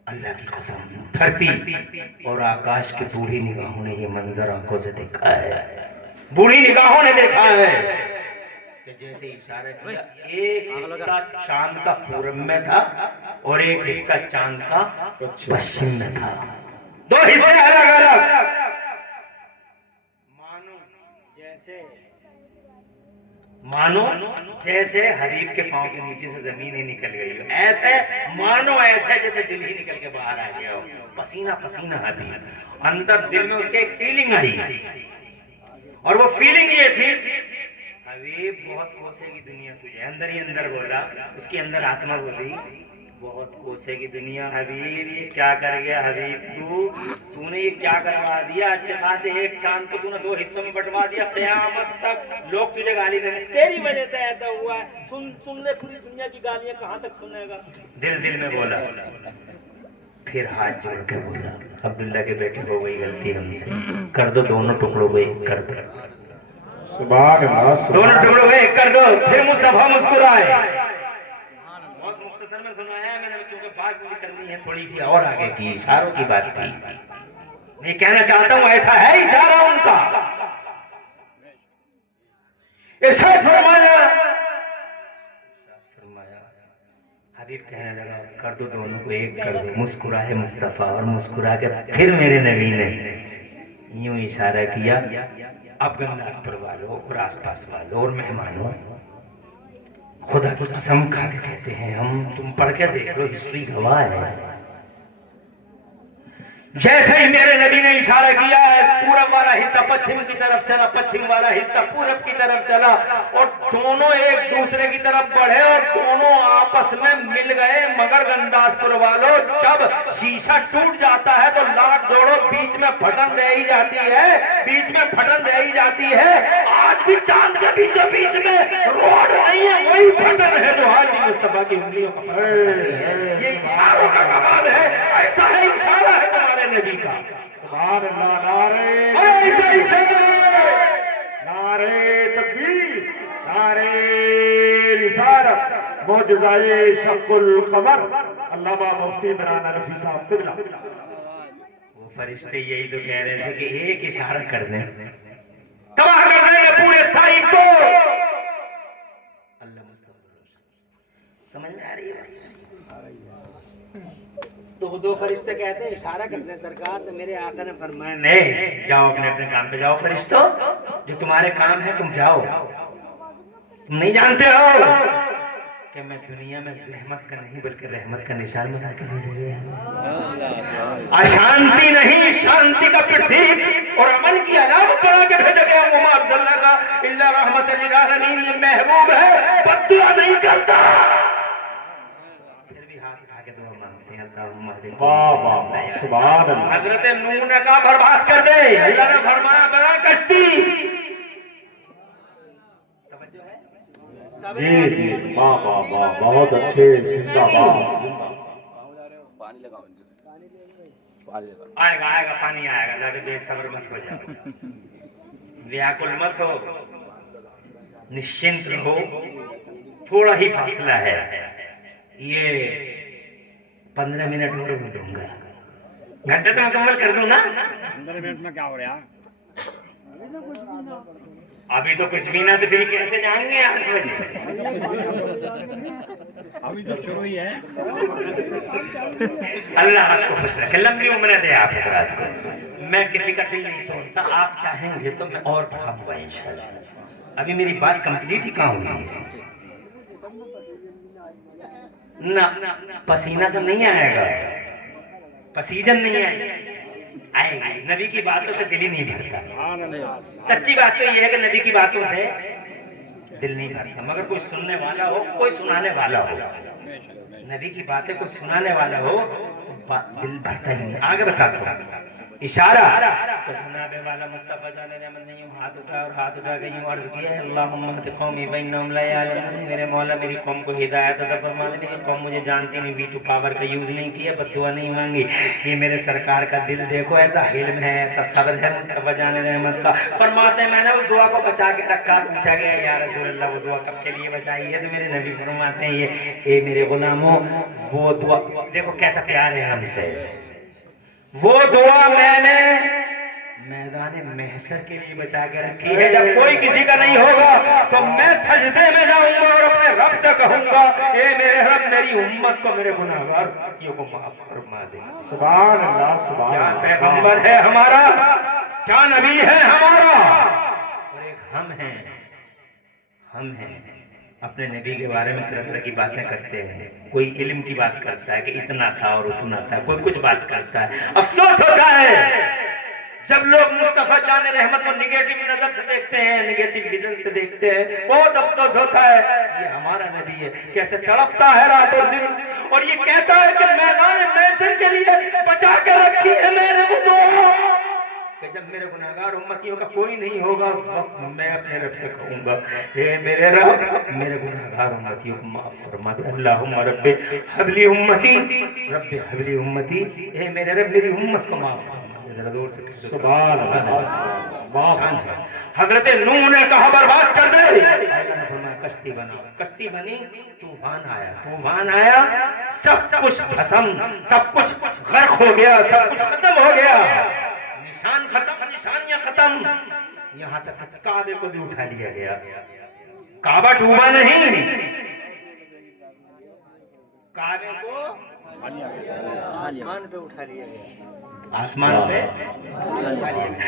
अल्लाह की कसम धरती और आकाश की बूढ़ी निगाहों ने ये मंजर आंखों से देखा है, बूढ़ी निगाहों ने देखा है कि जैसे इशारा किया, एक हिस्सा चांद का पूरब में था और एक हिस्सा चांद का पश्चिम में था, दो हिस्से अलग अलग। मानो जैसे हबीब के पांव के नीचे से जमीन ही निकल गई, ऐसे मानो ऐसे जैसे दिल ही निकल के बाहर आ गया हो, पसीना पसीना हबीब। अंदर दिल में उसके एक फीलिंग आई, और वो फीलिंग ये थी, हबीब बहुत कोसेगी दुनिया तुझे, अंदर ही अंदर बोला, उसके अंदर आत्मा बोली, बहुत कोसेगी दुनिया हबीब, ये क्या कर गया हबीब, तूने ये क्या करवा दिया, अच्छे खासे एक चांद को तूने 2 हिस्सों में बंटवा दिया, क़यामत तक लोग तुझे गाली देंगे, तेरी वजह से ऐसा हुआ है, सुन ले पूरी दुनिया की गालियां, कहाँ तक सुनेगा। दिल में बोला, फिर हाथ जोड़ के बोला, अब्दुल्ला के बेटे हो गई गलती हमसे, कर दो दोनों टुकड़ों को एक कर दो। सुभान अल्लाह दोनों टुकड़ों को एक कर दो, फिर मुस्तफा मुस्कुराए। बहुत मुख्तसर में सुनाया है मैंने, क्योंकि बात मुझे करनी है थोड़ी सी और आगे की, इशारों की बात थी। मैं कहना चाहता हूं ऐसा है इशारा उनका। इरशाद फरमाया, हबीब कहने लगा कर दो, दोनों को एक कर दो। मुस्कुराए मुस्तफा, और मुस्कुरा के फिर मेरे नबी ने यूं इशारा किया, अब गंदासपुर वालों और आसपास वालों और मेहमानों, खुदा की कसम खा के कहते हैं हम, तुम पढ़ के देख लो, हिस्ट्री गवाह है। जैसे ही मेरे नबी ने इशारा किया, पूरब वाला हिस्सा पश्चिम की तरफ चला, पश्चिम वाला हिस्सा पूरब की तरफ चला, और दोनों एक दूसरे की तरफ बढ़े और दोनों आपस में मिल गए। मगर गंदासपुर वालों, जब शीशा टूट जाता है तो लाख जोड़ो, बीच में फटन रह ही जाती है, बीच में फटन रह ही जाती है। आज भी चांद के बीचों बीच में रोड नहीं है, वही फटन है जो आज भी मुस्तफा की उंगलियों का ये इशारों का कमाल है। ऐसा है इशारा है तुम्हारे नबी का। सुभान अल्लाह, नारे ऐसा इशारा, नारे तकबीर, नारे रिसालत, मौजज़ाए शक्कुल कमर, अल्लामा मुफ्ती मिराना नफी साहब किबला। वो फरिश्ते यही तो कह रहे थे कि एक इशारा कर दें, तबाह कर देंगे पूरे ताइफ को। अल्लाह मुस्तफा, समझ में आ रही है? तो दो फरिश्ते कहते हैं इशारा करते हैं सरकार, तो मेरे आका ने फरमाया नहीं, जाओ अपने अपने काम पे जाओ फरिश्तों, जो तुम्हारे काम है तुम जाओ। तुम नहीं जानते हो कि मैं दुनिया में रहमत का नहीं बल्कि रहमत का निशान बना के भेजा गया, अशांति नहीं शांति का प्रतीक और अमन की अलामत बना के भेजा गया। उमर सल्लल्लाहु का इल्ला रहमतल लिल आलमीन, ये महबूब है, बद्दुआ नहीं करता। सुभान अल्लाह। हजरत नूह ने कहा बर्बाद कर दे, अल्लाह ने फरमाया बना कश्ती। जी जी, वाह वाह वाह, बहुत अच्छे, जिंदाबाद। आएगा आएगा पानी आएगा, ज्यादा बेसब्र मत हो जाओ, व्याकुल मत हो, निश्चिंत रहो, थोड़ा ही फासला है, ये 15 मिनट और लूंगा, घंटे तो मुकम्मल कर दूं ना। 15 मिनट में क्या हो रहा है? अभी तो कुछ भी ना, तो फिर कैसे जाएंगे 8 बजे? अभी तो शुरू ही है। अल्लाह आपको खुश रखे, लंबी उम्र दे आप हजरात को। मैं किसी का दिल नहीं तोड़ता, आप चाहेंगे तो मैं और बढ़ाऊंगा इंशाल्लाह। अभी मेरी बात कंप्लीट ही कहाँ हुई है ना, पसीना तो नहीं आएगा, पसीजन नहीं आएगी, नबी की बातों से दिल ही नहीं भरता। सच्ची बात तो ये है कि नबी की बातों से दिल नहीं भरता, मगर कोई सुनने वाला हो, कोई सुनाने वाला हो, नबी की बातें कोई सुनाने वाला हो तो दिल भरता ही नहीं। आगे बताता हूँ इशारा, तो जनाबे वाला मुस्तफा जाने रहमत नहीं, हाथ उठा और हाथ उठा के यूं अर्ज किया है, अल्लाहुम्मा हद कौमी वइन्नहुम ला यअलमून, मेरे मौला मेरी कौम को हिदायत अता फरमा दे। मेरी कौम मुझे जानती नहीं, वीटू पावर का यूज नहीं किया, बद्दुआ नहीं मांगी। ये मेरे सरकार का दिल देखो, ऐसा हिल्म है, ऐसा सब्र है मुस्तफा जाने रहमत का। फरमाते मैंने उस दुआ को बचा के रखा, पूछा गया या रसूल अल्लाह वो दुआ कब के लिए बचाई है? तो मेरे नबी फरमाते हैं ये मेरे गुलामों, वो दुआ देखो कैसा प्यार है हमसे, वो दुआ मैंने मैदान महशर के लिए बचा के रखी है। जब कोई किसी का नहीं होगा तो मैं सजदे में जाऊंगा और अपने रब से कहूंगा, ए मेरे रब मेरी उम्मत को, मेरे गुनाहगार को माफ फरमा दे। सुभान अल्लाह, सुभान क्या अल्लाह। पैगंबर है हमारा, क्या नबी है हमारा, और एक हम हैं अपने नबी के बारे में तरह तरह की बातें करते हैं। कोई इल्म की बात करता है कि इतना था और उतना था, कोई कुछ बात करता है। अफसोस होता है जब लोग मुस्तफा जाने रहमत को निगेटिव नजर से देखते हैं, निगेटिव विजन से देखते हैं, बहुत अफसोस होता है। ये हमारा नबी है, कैसे तड़पता है रात और दिन, और ये कहता है कि मैदान महशर के लिए बचा के रखी है मैंने वो दुआ, कि जब मेरे गुनाहगार उम्मतियों का कोई नहीं होगा उस वक्त मैं अपने रब से कहूंगा, हे मेरे रब मेरे गुनाहगार उम्मतियों को माफ फरमा दे। अल्लाहुम्मा रब्बे हबली उम्मती, रब्बे हबली उम्मती, हे मेरे रब मेरी उम्मत को माफ फरमा। जरा दूर से सुभान अल्लाह शान है। हजरत नूह ने कहा बर्बाद कर दे, अल्लाह ने फरमाया कश्ती बनाओ। कश्ती बनी, तूफान आया। तूफान आया, सब कुछ भस्म, सब कुछ गर्क हो गया, सब कुछ खत्म हो गया। निशान खत्म, निशानियां खत्म, यहाँ तक कि काबे को भी उठा लिया गया। काबा डूबा नहीं, काबे को आसमान पे उठा लिया गया। आसमान पे उठा लिया गया।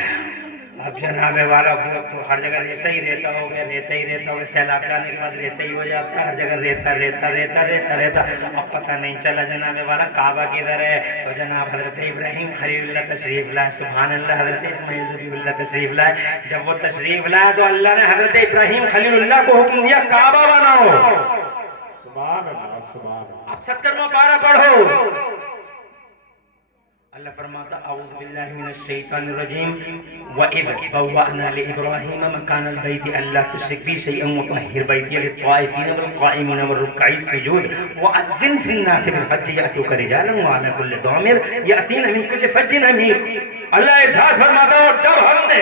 अब जनाबे वाला तो हर जगह रेता ही रेता हो गया, रेता ही रेता हो गया। सैलाब आने के बाद रेता ही हो जाता है, हर जगह रेता रेता रेता रेता रेता। अब पता नहीं चला जनाबे वाला काबा किधर है। तो जनाब हजरत इब्राहिम खलीलुल्लाह तशरीफ लाए, सुभान अल्लाह। हजरत इस्माइल ज़बीहुल्लाह तशरीफ लाए। जब वो तशरीफ लाए तो अल्लाह ने हजरत इब्राहिम खलीलुल्लाह को हुक्म दिया काबा बनाओ। सुभान अल्लाह सुभान अल्लाह। अब 70वां पारा पढ़ो। अल्लाह फरमाता औज़ु बिल्लाहि मिनश शैतानिर रजीम व इज़ बव्वअना लिइब्राहीम मकानल बैति अल्ला तुश्रिक बी शैअन व तह्हिर बैति लित्वाइफीन वल क़ाइमीन व रुक्काइस सुजूद व अज़्ज़िन फिन्नास बिल हज्ज यअतूका रिजालन व अला कुल्लि दामिर यअतीना मिन कुल्लि फज्जिन अमीक। अल्लाह इरशाद फरमाता और जब हमने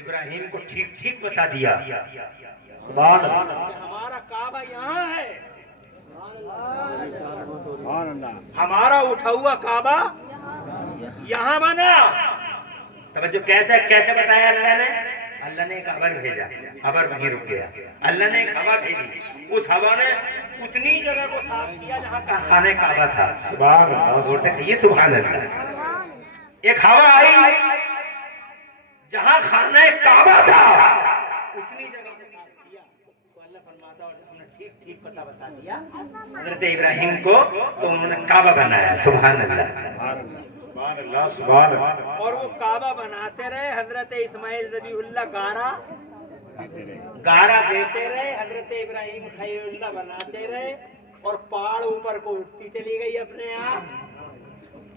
इब्राहिम को ठीक-ठीक बता दिया सुभान अल्लाह। हमारा काबा यहाँ है, हमारा उठा हुआ काबा यहाँ बना। तवज्जो कैसे कैसे बताया अल्लाह ने? अल्लाह ने एक खबर भेजा, खबर वहीं रुक गया। अल्लाह ने एक हवा भेजी, उस हवा ने उतनी जगह को साफ किया जहाँ खाने काबा था। सुभान अल्लाह जोर से कहिए सुभान अल्लाह। एक हवा आई जहाँ खाने काबा था, उतनी जगह को साफ किया। तो अल्लाह फरमाता और हमने ठीक पता बता दिया हजरत इब्राहिम को, तो उन्होंने काबा बनाया। सुभान अल्लाह सुभान अल्लाह सुभान अल्लाह। और वो काबा बनाते रहे। हजरत इस्माइल ज़बीहुल्लाह गारा देते रहे, हजरत इब्राहिम खलीलुल्लाह बनाते रहे। और पहाड़ ऊपर को उठती चली गई अपने आप।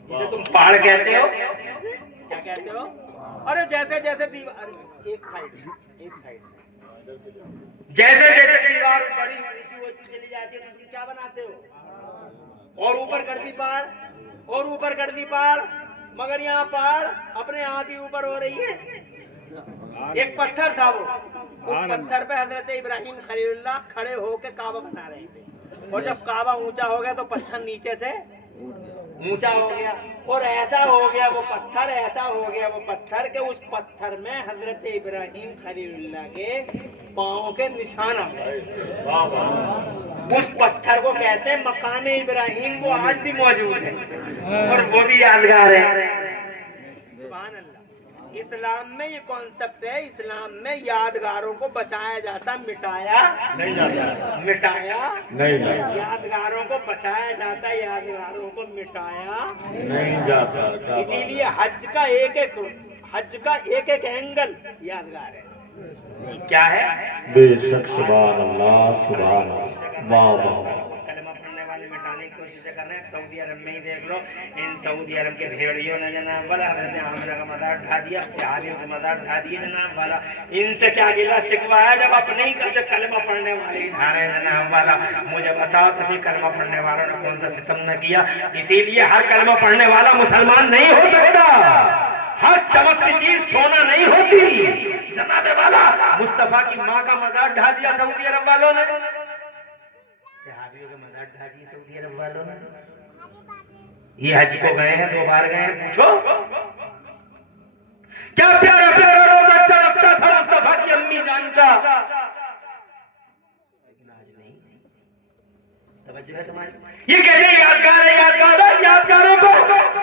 जिसे तुम पहाड़ कहते हो, क्या कहते हो? अरे जैसे जैसे दीवार एक साइड जैसे जैसे दीवार बड़ी ऊंची होती चली जाती है, तो तुम क्या बनाते हो? और ऊपर कर दी पहाड़, और ऊपर कर दी पहाड़, मगर यहाँ पहाड़ अपने आप ही ऊपर हो रही है। एक पत्थर था, वो उस पत्थर पे हजरत इब्राहिम खलीलुल्लाह खड़े होके काबा बना रहे थे। और जब काबा ऊंचा हो गया तो पत्थर नीचे से ऊंचा हो गया। और ऐसा हो गया वो पत्थर, ऐसा हो गया वो पत्थर के उस पत्थर में हजरत इब्राहिम खलीलुल्लाह के पांव के निशान आ गए। उस पत्थर को कहते हैं मकाम इब्राहिम, वो आज भी मौजूद है और वो भी यादगार है। सुभान अल्लाह। इस्लाम में ये कॉन्सेप्ट है, इस्लाम में यादगारों को बचाया जाता, मिटाया नहीं जाता, मिटाया नहीं जाता, यादगारों को बचाया जाता, यादगारों को मिटाया नहीं जाता। इसीलिए हज का एक एक एंगल यादगार है। क्या है? बेशक सुभान अल्लाह सुभान अल्लाह। वाह वाह। कलमा पढ़ने वाले मिटाने की कोशिश कर रहे हैं। सऊदी अरब में ही देख लो, इन सऊदी अरब के भेड़ियों ने जनाब वाला हजरत हामिदा का मज़ार ढा दिया, सहाबियों का मज़ार ढा दिया जनाब वाला। इनसे क्या गिला शिकवा है जब अपने ही करते कलमा पढ़ने वाले ही ढा रहे हैं जनाब वाला। मुझे बताओ किसी कलमा पढ़ने वालों ने कौन सा सितम न किया? इसीलिए हर कलमा पढ़ने वाला मुसलमान नहीं हो सकता। हर चमकती चीज सोना नहीं होती जनाबे वाला। मुस्तफा की माँ का मज़ार ढा दिया सऊदी अरब वालों ने, सहाबियों का मज़ार ढा दिया सऊदी अरब वालों ने। ये हज को गए हैं, 2 बार गए हैं, पूछो क्या प्यारा प्यारा रोज़ा चमकता था मुस्तफा की अम्मी जान का। लेकिन आज नहीं। तवज्जो है तुम्हारी? ये कहते यादगार है, यादगार है, यादगारों को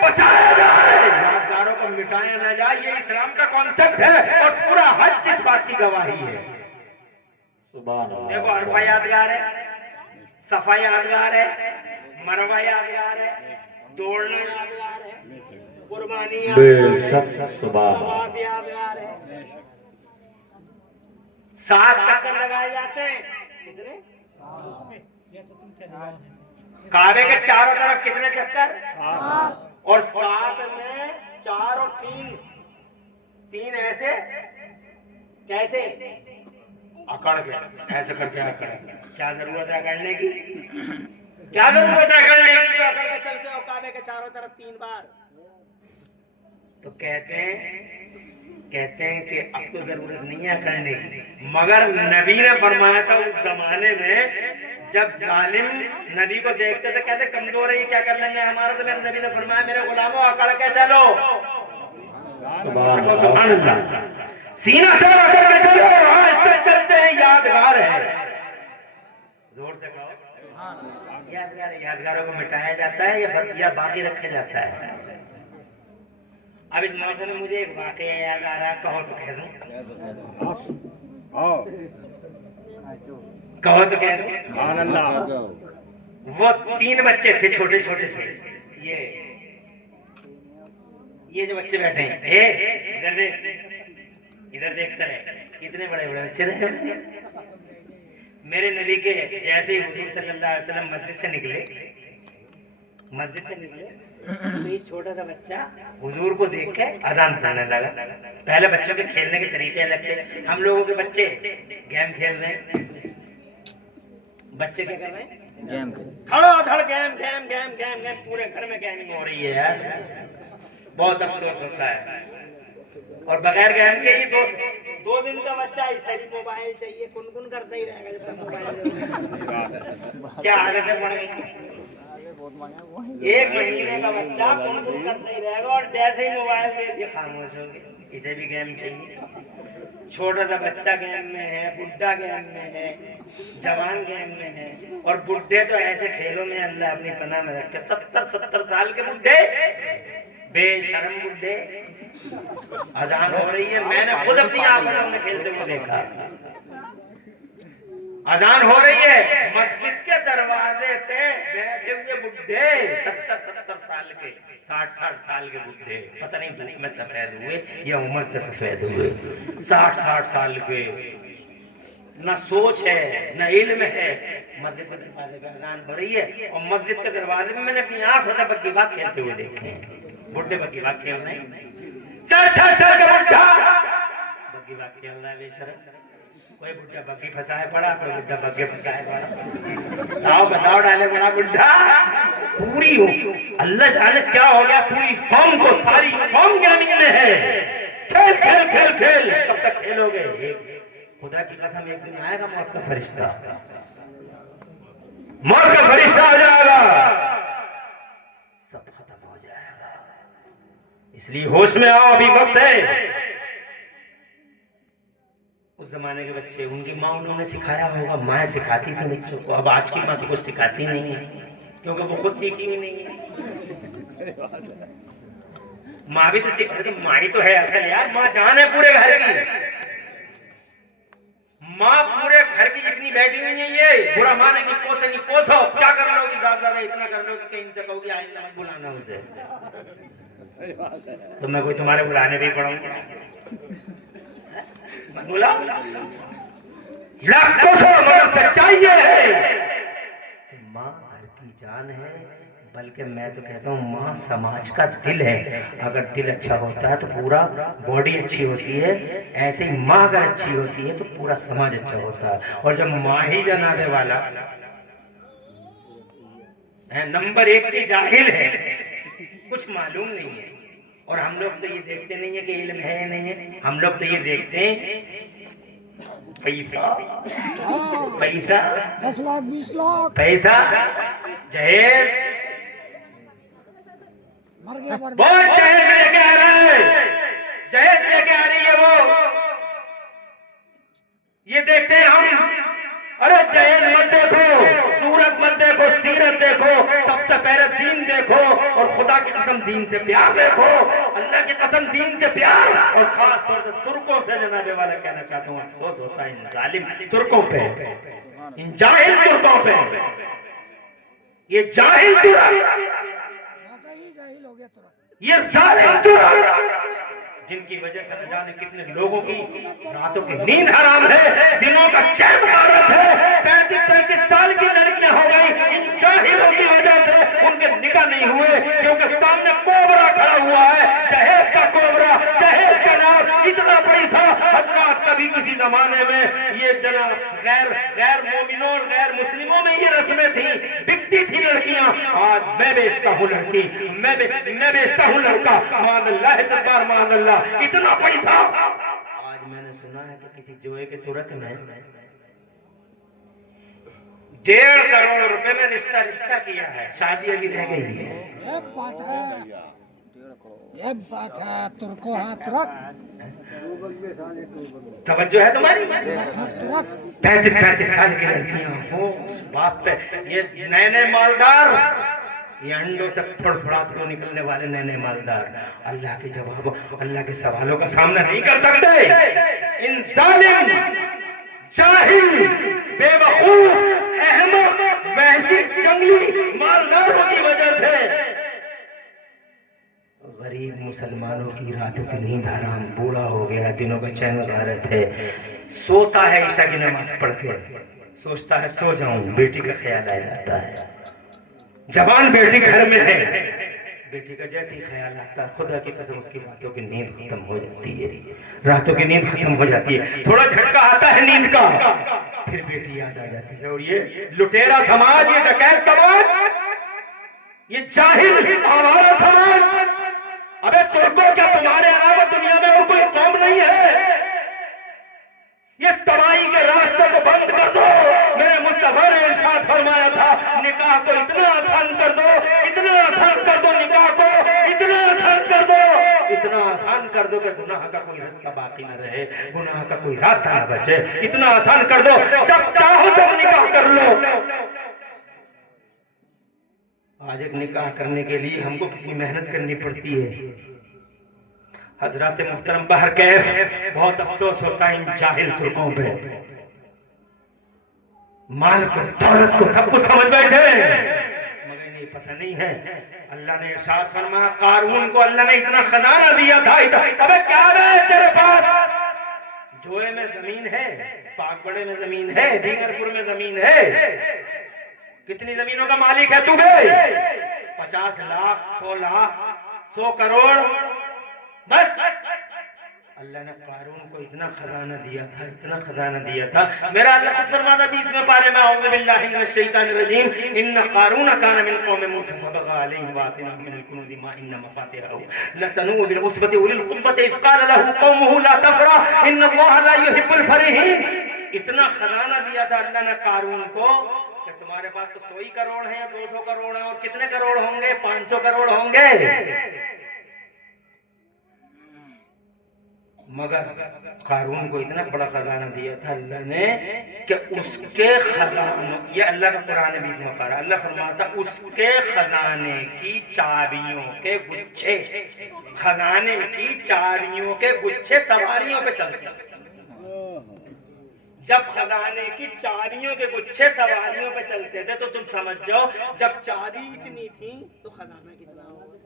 बचाया जाए, यादगारों को मिटाया ना जाए। ये इस्लाम का कॉन्सेप्ट है और पूरा हज इस बात की गवाही है। सुभान अल्लाह। देखो अरफा यादगार है, सफा यादगार है, मरवा यादगार है, दौड़ना यादगार है, कुर्बानी बेशक सुभान अल्लाह। तवाफ यादगार है। 7 चक्कर लगाए जाते हैं। कितने? काबे के चारों तरफ कितने चक्कर? और 7 में 4 और 3 ऐसे कैसे? अकड़ के ऐसे करके अकड़। क्या जरूरत है अकड़ने की? क्या जरूरत है अकड़ने की जो अकड़ के चलते हो काबे के चारों तरफ 3 बार? तो कहते हैं कि अब तो जरूरत नहीं है करने की, मगर नबी ने फरमाया था उस जमाने में जब जालिम नबी को देखते थे कहते कमजोर है ये क्या कर लेंगे हमारा, तो मेरे नबी ने फरमाया मेरे गुलामों अकड़ के चलो, सुभान अल्लाह, सीना चौड़ा करके चलो, आज तक चलते हैं यादगार है, जोर से कहो यादगार है। यादगारों को मिटाया जाता है या बाकी रखा जाता है। अब इस मौके में मुझे एक वाकया याद आ रहा है, कहो तो कह दूं, कहो तो कह दूं। सुभान अल्लाह। वो 3 बच्चे थे, छोटे छोटे थे, ये जो बच्चे बैठे हैं, इधर देख कर, इतने बड़े बड़े बच्चे रहे। मेरे नबी के जैसे ही हुजूर सल्लल्लाहु अलैहि वसल्लम मस्जिद से निकले तो ये छोटा सा बच्चा हुजूर को देख के अजान पढ़ने लगा। पहले बच्चों के खेलने के तरीके अलग थे, हम लोगों के बच्चे गेम खेल रहे हैं, बच्चे क्या कर रहे हैं, गेम, धड़ाधड़ game game game game game, पूरे घर में गेमिंग हो रही है यार, बहुत अफसोस होता है। और बगैर गेम के ही 2 दिन का बच्चा ऐसा ही मोबाइल चाहिए, कुनकुन करता ही रहेगा जब तक मोबाइल क्या आदतें पड़ गई। 1 महीने का बच्चा कुनकुन करता ही रहेगा और जैसे ही मोबाइल दे दिया खामोश हो गया, इसे भी गेम चाहिए। छोटा सा बच्चा गेम में है, बुढ़ा गेम में है, जवान गेम में है, और बुढ़े तो ऐसे खेलों में अल्लाह अपनी पनाह में रखे। 70 साल के बुढ़े, बेशरम बुढ़े, अजान हो रही है, मैंने खुद अपनी आंखों में खेलते हुए देखा, अजान हो रही है, मस्जिद के दरवाजे पे बैठे हुए बुढ़े, 70 साल के, 60 साल के बुढ़े, पता नहीं में सफेद हुए या उम्र से सफेद हुए, 60 साल के, न सोच है न इल्म है। मस्जिद के दरवाजे पे अजान हो रही है और मस्जिद के दरवाजे में मैंने अपनी आंखों से बग्गी बाग खेलते हुए देखे, बुढ़े बग्गी बाग खेल रहे हैं, 60 साल का बुढ़ा बग्गी बाग खेल रहा है बेशरम। कोई बुढ़ा बग्गी फंसाए पड़ा, कोई बुढ़ा बग्गे फंसाए पड़ा, ताव बताओ डाले बड़ा बुढ़ा, पूरी हो अल्लाह जाने क्या हो गया, पूरी कौम को, सारी कौम गेमिंग में है, खेल खेल खेल खेल, कब तक खेलोगे। खुदा की कसम एक दिन आएगा मौत का फरिश्ता, मौत का फरिश्ता आ जाएगा, सब खत्म हो जाएगा, इसलिए होश में आओ, अभी वक्त है। उस जमाने के बच्चे, उनकी माँ उन्होंने सिखाया होगा, माँ सिखाती थी बच्चों को, अब आज की माँ तो कुछ सिखाती नहीं है क्योंकि वो कुछ सीखी हुई नहीं है। माँ भी तो सिखाती, माँ ही तो है असल यार, माँ जान है पूरे घर की, माँ पूरे घर की जितनी बैठी हुई है, ये बुरा मानेंगी, कोसेंगी, कोसो, क्या कर लोगी, ज्यादा इतना कर लोगी कि इनसे कहोगी आइंदा मत बुलाना उसे, तो मैं कोई तुम्हारे बुलाने भी पड़ूंगा, बोला लाखों सौ, मगर सच्चाई ये है कि माँ घर की जान है, बल्कि मैं तो कहता हूँ माँ समाज का दिल है। अगर दिल अच्छा होता है तो पूरा बॉडी अच्छी होती है, ऐसे ही माँ अगर अच्छी होती है तो पूरा समाज अच्छा होता है। और जब माँ ही जनाबे वाला है, नंबर 1 की जाहिल है, कुछ मालूम नहीं है, और हम लोग तो ये देखते नहीं है कि इल्म है या नहीं है, हम लोग तो ये देखते हैं पैसा, 10 लाख 20 लाख पैसा, जहेज, मर गया, बहुत जहेज लेके आ रहा है, जहेज लेके आ रही है वो, ये देखते हैं हम। अरे जहेज मत देखो, सूरत मत देखो, सीरत देखो, सबसे पहले दीन देखो, और खुदा की कसम दीन से प्यार देखो, अल्लाह की कसम दीन से प्यार, और खास तौर से तुर्कों से जनाबे वाला कहना चाहता हूँ, अफसोस होता है इन जालिम तुर्कों पे, इन जाहिल तुर्कों पे, ये जाहिल तुर्क, ये जालिम तुर्क, जिनकी वजह से न जाने कितने लोगों की रातों की नींद हराम है, दिनों का चैन गारत है, 35-35 साल की लड़कियां हो गई इन जाहिलों की वजह से, उनके निकाह नहीं हुए क्योंकि सामने कोबरा खड़ा हुआ है, जहेज का कोबरा, जहेज का नाम, इतना पैसा हजरत कभी किसी जमाने में ये जनाब गैर गैर मोमिनों और गैर मुस्लिमों में ये रस्में थी, बिकती थी लड़कियां। आज मैं बेचता हूँ लड़की, मैं बेचता हूँ लड़का। मान अल्लाह है सरकार, मान अल्लाह, इतना पैसा। आज मैंने सुना है कि किसी जोए के तुरंत में 1.5 करोड़ रुपए में रिश्ता किया है, शादी अभी रह गई है। ये बात है, ये बात है। तुर्को हाथ रख, तवज्जो है तुम्हारी? हाथ रख। 35 साल की लड़कियां, वो बाप पे ये नए मालदार, ये अंडों से फड़फड़ाते हुए निकलने वाले नए मालदार अल्लाह के जवाबों, अल्लाह के सवालों का सामना नहीं कर सकते। इन जालिम, जाहिल, बेवकूफ, अहमक, वहशी, जंगली मालदारों की वजह से गरीब मुसलमानों की रातों की नींद हराम, बूढ़ा हो गया, दिनों का चैन उड़ा रहे थे, सोता है ईशा की नमाज पढ़ के, सोचता है सो जाऊं, बेटी का ख्याल आ जाता है। जवान बेटी घर में है, बेटी का जैसे ही ख्याल आता है, खुदा की कसम उसकी रातों की नींद खत्म हो जाती है, रातों की नींद खत्म हो जाती है। थोड़ा झटका आता है नींद का, फिर बेटी याद आ जाती है। और ये लुटेरा समाज, ये डकैत समाज, ये जाहिल आवारा समाज, अबे तुर्को क्या तुम्हारे अलावा दुनिया में और कोई कौम नहीं है? ये तबाही के रास्ते को बंद कर दो। मेरे मुस्तफा ने इरशाद फरमाया था, निकाह को इतना आसान कर दो, इतना आसान कर दो, निकाह को इतना आसान कर दो, इतना आसान कर दो कि गुनाह का कोई रास्ता बाकी न रहे, गुनाह का कोई रास्ता न बचे। इतना आसान कर दो, जब चाहो तब निकाह कर लो। आज एक निकाह करने के लिए हमको कितनी मेहनत करनी पड़ती है। हजरत मुहतरम बहर कैफ, बहुत अफसोस होता है इन जाहिल तुर्कों पे। माल को, दौलत को, सब कुछ समझ बैठे, मगर इन्हें पता नहीं है। अल्लाह ने इरशाद फरमाया, कारून को अल्लाह ने इतना खजाना दिया था, अबे क्या है तेरे पास? जोए में जमीन है, पाकबड़े में जमीन है, डींगरपुर में जमीन है। कितनी जमीनों का मालिक है तू बे? 50 लाख, 100 लाख, 100 करोड़, बस। अल्लाह ने कारून को इतना खजाना दिया था, इतना खजाना दिया था। मेरा अल्लाह कुछ फरमाता 20वें पारे में, औज़ु बिल्लाहि मिनश शैतानिर रजीम, इन्न कारून कान मिन कौम मूसा फबगा अलैहिम वातिना मिनल कुनूज़ि मा इन्न मफातिहहु लतनू बिल उस्बति उलिल कुव्वति इज़ क़ाल लहू कौमुहु ला तफ़रह इन्नल्लाह ला युहिब्बुल फरीहीन। इतना खजाना दिया था अल्लाह ने कारून को कि तुम्हारे पास तो 100 करोड़ है या 200 करोड़ है, और कितने करोड़ होंगे? 500 करोड़ होंगे। मगर कारून को इतना बड़ा खजाना दिया था अल्लाह ने कि उसके खजाने, ये अल्लाह का कुरान 20वां पारा, अल्लाह फरमाता उसके खजाने की चाबियों के गुच्छे, खजाने की चाबियों के गुच्छे सवारियों पे चलते। जब खजाने की चाबियों के गुच्छे सवारियों पे चलते थे तो तुम समझ जाओ, जब चाबी इतनी थी तो खजाना कितना होगा।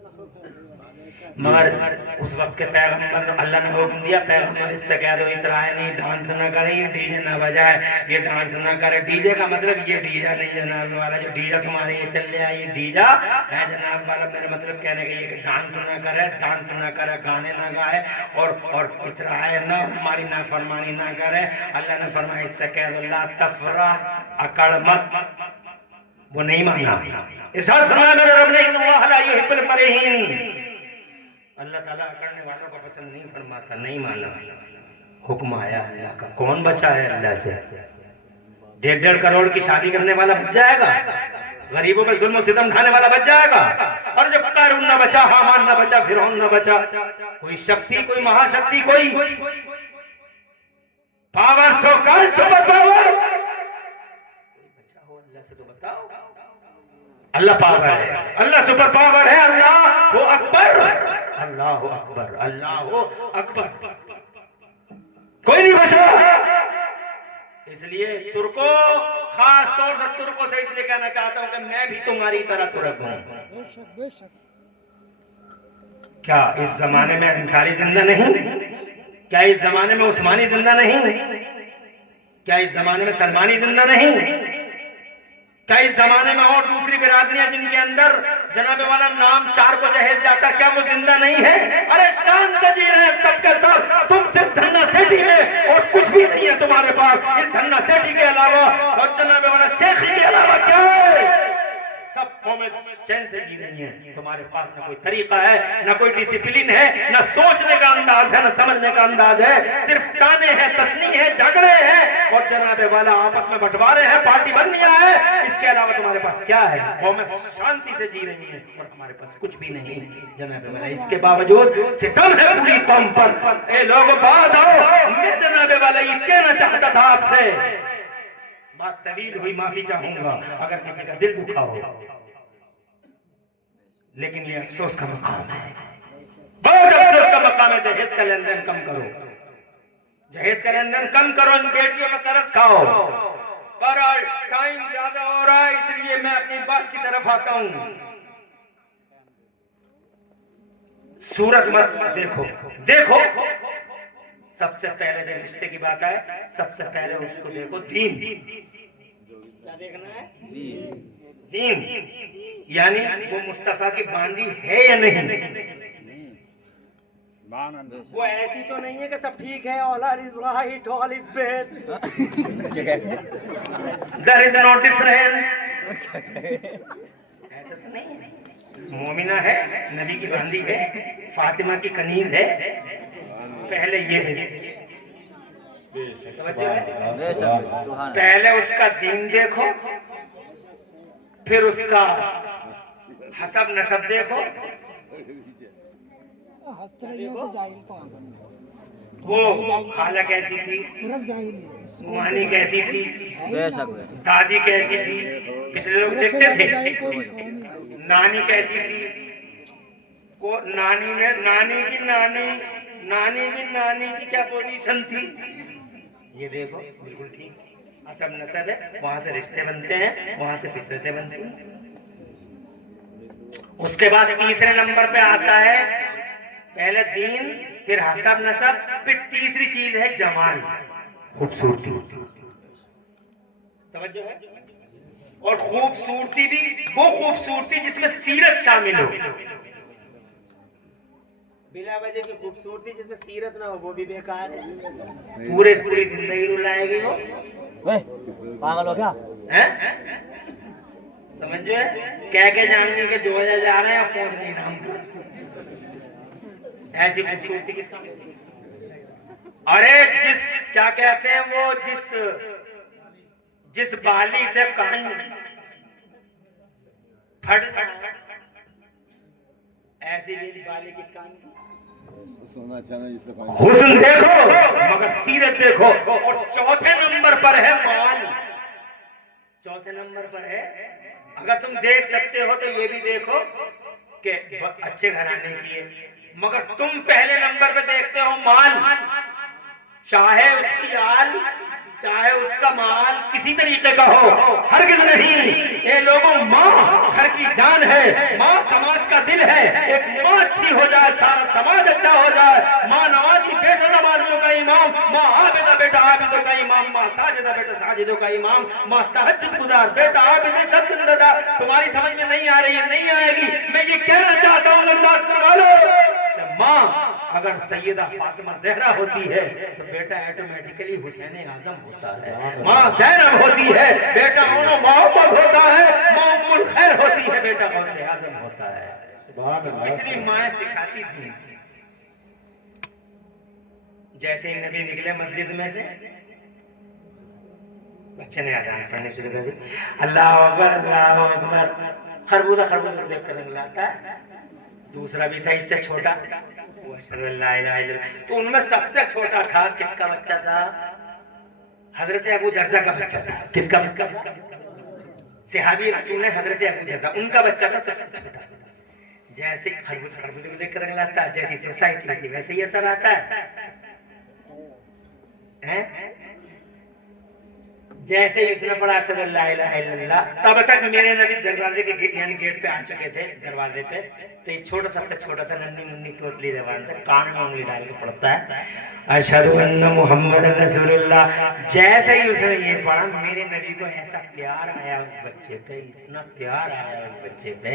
मगर उस वक्त के पैगंबर, अल्लाह ने हुक्म दिया, पैगंबर इससे कह दो इतराए नहीं, डांस ना करे, ये डीजे ना बजाए, ये डांस ना करे। डीजे का मतलब ये डीजा नहीं जनाब वाला, जो डीजा तुम्हारे ये चल रहा है ये डीजा है जनाब वाला। मेरा मतलब कहने का ये डांस ना करे, डांस ना करे, गाने ना गाए और इतराए ना, हमारी नाफरमानी ना करे। अल्लाह ने फरमाया इससे कह दो ला तफरह, अकड़ मत। वो नहीं माना। इरशाद फरमाया मेरे रब ने, इन्नल्लाह ला युहिब्बुल फरीहीन, अल्लाह ताला करने वालों को पसंद नहीं फरमाता, नहीं माना। हुक्म आया अल्लाह का, कौन बचा है अल्लाह से? 1.5 करोड़ की शादी करने वाला बच जाएगा, गरीबों पे जुल्म सितम ढाने वाला बच जाएगा। और जब कारून न बचा, हामान न बचा, फिरौन न बचा, कोई शक्ति, कोई महाशक्ति, कोई power, so called super power कोई बचा हो अल्लाह से तो बताओ। अल्लाह पावर है, अल्लाह सुपर पावर है, अल्लाह वो अकबर, अल्लाह अकबर, अल्लाह अकबर, कोई नहीं बचा। इसलिए तुर्को, खास तौर से तुर्कों से इसलिए कहना चाहता हूं कि मैं भी तुम्हारी तरह तुर्क हूं। बेशक बेशक। क्या इस जमाने में अंसारी जिंदा नहीं? क्या इस जमाने में उस्मानी जिंदा नहीं? क्या इस जमाने में सलमानी जिंदा नहीं? क्या इस जमाने में और दूसरी बिरादरियां जिनके अंदर जनाबे वाला नाम 4 को जहेज जाता, क्या वो जिंदा नहीं है? अरे शान से जी रहे सबके सब, तुमसे अलावा और जनाब वाला शेख के अलावा क्या है? सब कौमें चैन से जी रही हैं। तुम्हारे पास न कोई तरीका है, न कोई डिसिप्लिन है, न सोचने का अंदाज है, न समझने का अंदाज है। सिर्फ ताने हैं, तशनी है, झगड़े हैं और जनाबे वाला आपस में बंटवारे हैं, पार्टी बन गया है। इसके अलावा तुम्हारे पास क्या है? कौमें शांति से जी रही हैं और हमारे पास कुछ भी नहीं जनाबे वाला। इसके बावजूद सितम है पूरी कौम पर। ए लोगों बाज आओ, मैं जनाबे वाला ये कहना चाहता था आपसे। बात तवील हुई, माफी चाहूंगा अगर किसी का दिल दुखा हो, लेकिन ये अफसोस का मकाम है, बहुत अफसोस का मकाम है। जहेज का लेन देन कम करो, जहेज का लेन देन कम करो, इन बेटियों का तरस खाओ। पर टाइम ज्यादा हो रहा है, इसलिए मैं अपनी बात की तरफ आता हूं। सूरत मत देखो, देखो सबसे पहले जब रिश्ते की बात आए, सबसे पहले उसको देखो दीन। क्या देखना है? दीन, यानी वो मुस्तफा की बांदी है या नहीं। वो ऐसी तो नहीं है कि सब ठीक है, all is right, all is best, there is no difference. ऐसा तो नहीं है। मोमिना है, नबी की बांदी है, फातिमा की कनीज है। पहले ये देखो, पहले उसका दीन देखो, फिर उसका हसब नसब देखो। वो खाला कैसी थी, मानी कैसी थी, दादी कैसी थी, पिछले लोग देखते थे। नानी कैसी थी, वो नानी ने नानी की क्या पोजीशन थी, ये देखो बिल्कुल ठीक। असब नसब है, वहां से रिश्ते बनते हैं, वहां से फितरतें बनती हैं। उसके बाद तीसरे नंबर पे आता है पहले दीन, फिर हसब नसब, फिर तीसरी चीज है जमाल, खूबसूरती। तवज्जो है? और खूबसूरती भी वो खूबसूरती जिसमें सीरत शामिल हो। बिला वजह की खूबसूरती जिसमें सीरत ना हो वो भी बेकार है, पूरी जिंदगी रुलाएगी वो। पागल हो क्या? समझो कह के जानेंगे कि 2000 जा रहे हैं, पहुंच नहीं नाम पर। ऐसी खूबसूरती किसका? अरे जिस क्या कहते हैं वो, जिस बाली से कान फट, ऐसी भी बाली किस कान की? हुस्न देखो मगर सीरत देखो। और चौथे नंबर पर है माल, चौथे नंबर पर है। अगर तुम देख सकते हो तो ये भी देखो कि अच्छे घराने की है, मगर तुम पहले नंबर पे देखते हो माल। चाहे उसकी आल, चाहे उसका माल किसी तरीके का हो, हरगिज़ नहीं। ये लोगों, माँ घर की जान है, माँ समाज का दिल है। एक माँ अच्छी हो जाए, सारा समाज अच्छा हो जाए। माँ नमाजी बेटा नमाजियों का इमाम, माँ आबिदा बेटा आबिदों का इमाम, माँ साजिदा बेटा साजिदों का इमाम, माँ तहज्जुद गुजार बेटा आबिद शब्द। तुम्हारी समझ में नहीं आ रही है, नहीं आएगी। मैं ये कहना चाहता हूँ अंदाज करवा लो, माँ अगर सैयदा फातिमा ज़हरा होती है तो बेटा ऑटोमेटिकली हुसैन आजम होता है। माँ ज़ैनब होती है, बेटा मोहम्मद होता है। माँ उम्मुल खैर होती है, बेटा गौसे आजम होता है। पिछली माएँ सिखाती थी, जैसे ही नबी निकले मस्जिद में से, बच्चे ने अजान पढ़ने शुरू कर दी, अल्लाह अकबर अल्लाह अकबर। खरबूजा देख कर लाता है। दूसरा भी था इससे छोटा, तो उनमें सबसे छोटा था किसका बच्चा था? हजरत अबू दरदा का बच्चा था। किसका बच्चा था? सहाबी रसूल हजरत अबू दरदा, उनका बच्चा था सबसे छोटा। जैसे खरबूजे को देख कर लाता है, जैसी सोसाइटी थी वैसे ही असर आता है। जैसे ही उसने पढ़ा अशहदु अल्ला इलाहा इल्लल्लाह, तब तक मेरे नबी दरवाजे के यानी गेट पे आ चुके थे, दरवाजे पे। तो ये छोटा सा नन्ही मुन्नी तोतली जबान से कान में उंगली डाल के पढ़ता है अशहदु अन्ना मुहम्मद रसूलुल्लाह। जैसे ही उसने ये पढ़ा, मेरे नबी को ऐसा प्यार आया उस बच्चे पे, इतना प्यार आया उस बच्चे पे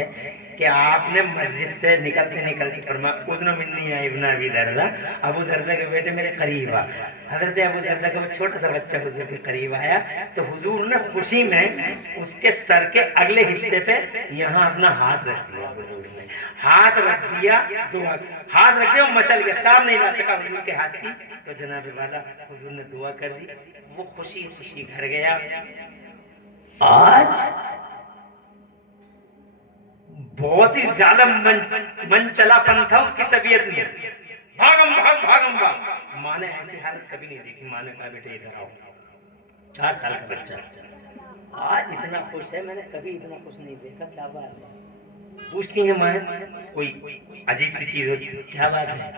कि आपने मस्जिद से निकलते फरमाया उद्न मिन्नी या इब्न अबी दरदा, अबू दरदा के बेटे मेरे करीब आ। हजरत अबू दरदा का छोटा सा बच्चा उसके करीब आया, तो हुजूर ने खुशी में उसके सर के अगले हिस्से पे यहाँ अपना हाथ रख दिया। हुजूर ने हाथ रख दिया, दुआ हाथ रख दिया, मचल गया, ताब नहीं ला सका हुजूर के हाथ की। तो जनाब वाला हुजूर ने दुआ कर दी, वो खुशी खुशी घर गया। आज बहुत ही ज्यादा मन चलापन था उसकी तबीयत में, भागम भाग। माँ ने ऐसी हालत कभी नहीं देखी। माँ ने कहा बेटे इधर आओ, 4 साल का बच्चा आज इतना खुश है, मैंने कभी इतना खुश नहीं देखा, क्या बात है? पूछती है माँ, कोई अजीब सी चीज होती है, क्या बात है?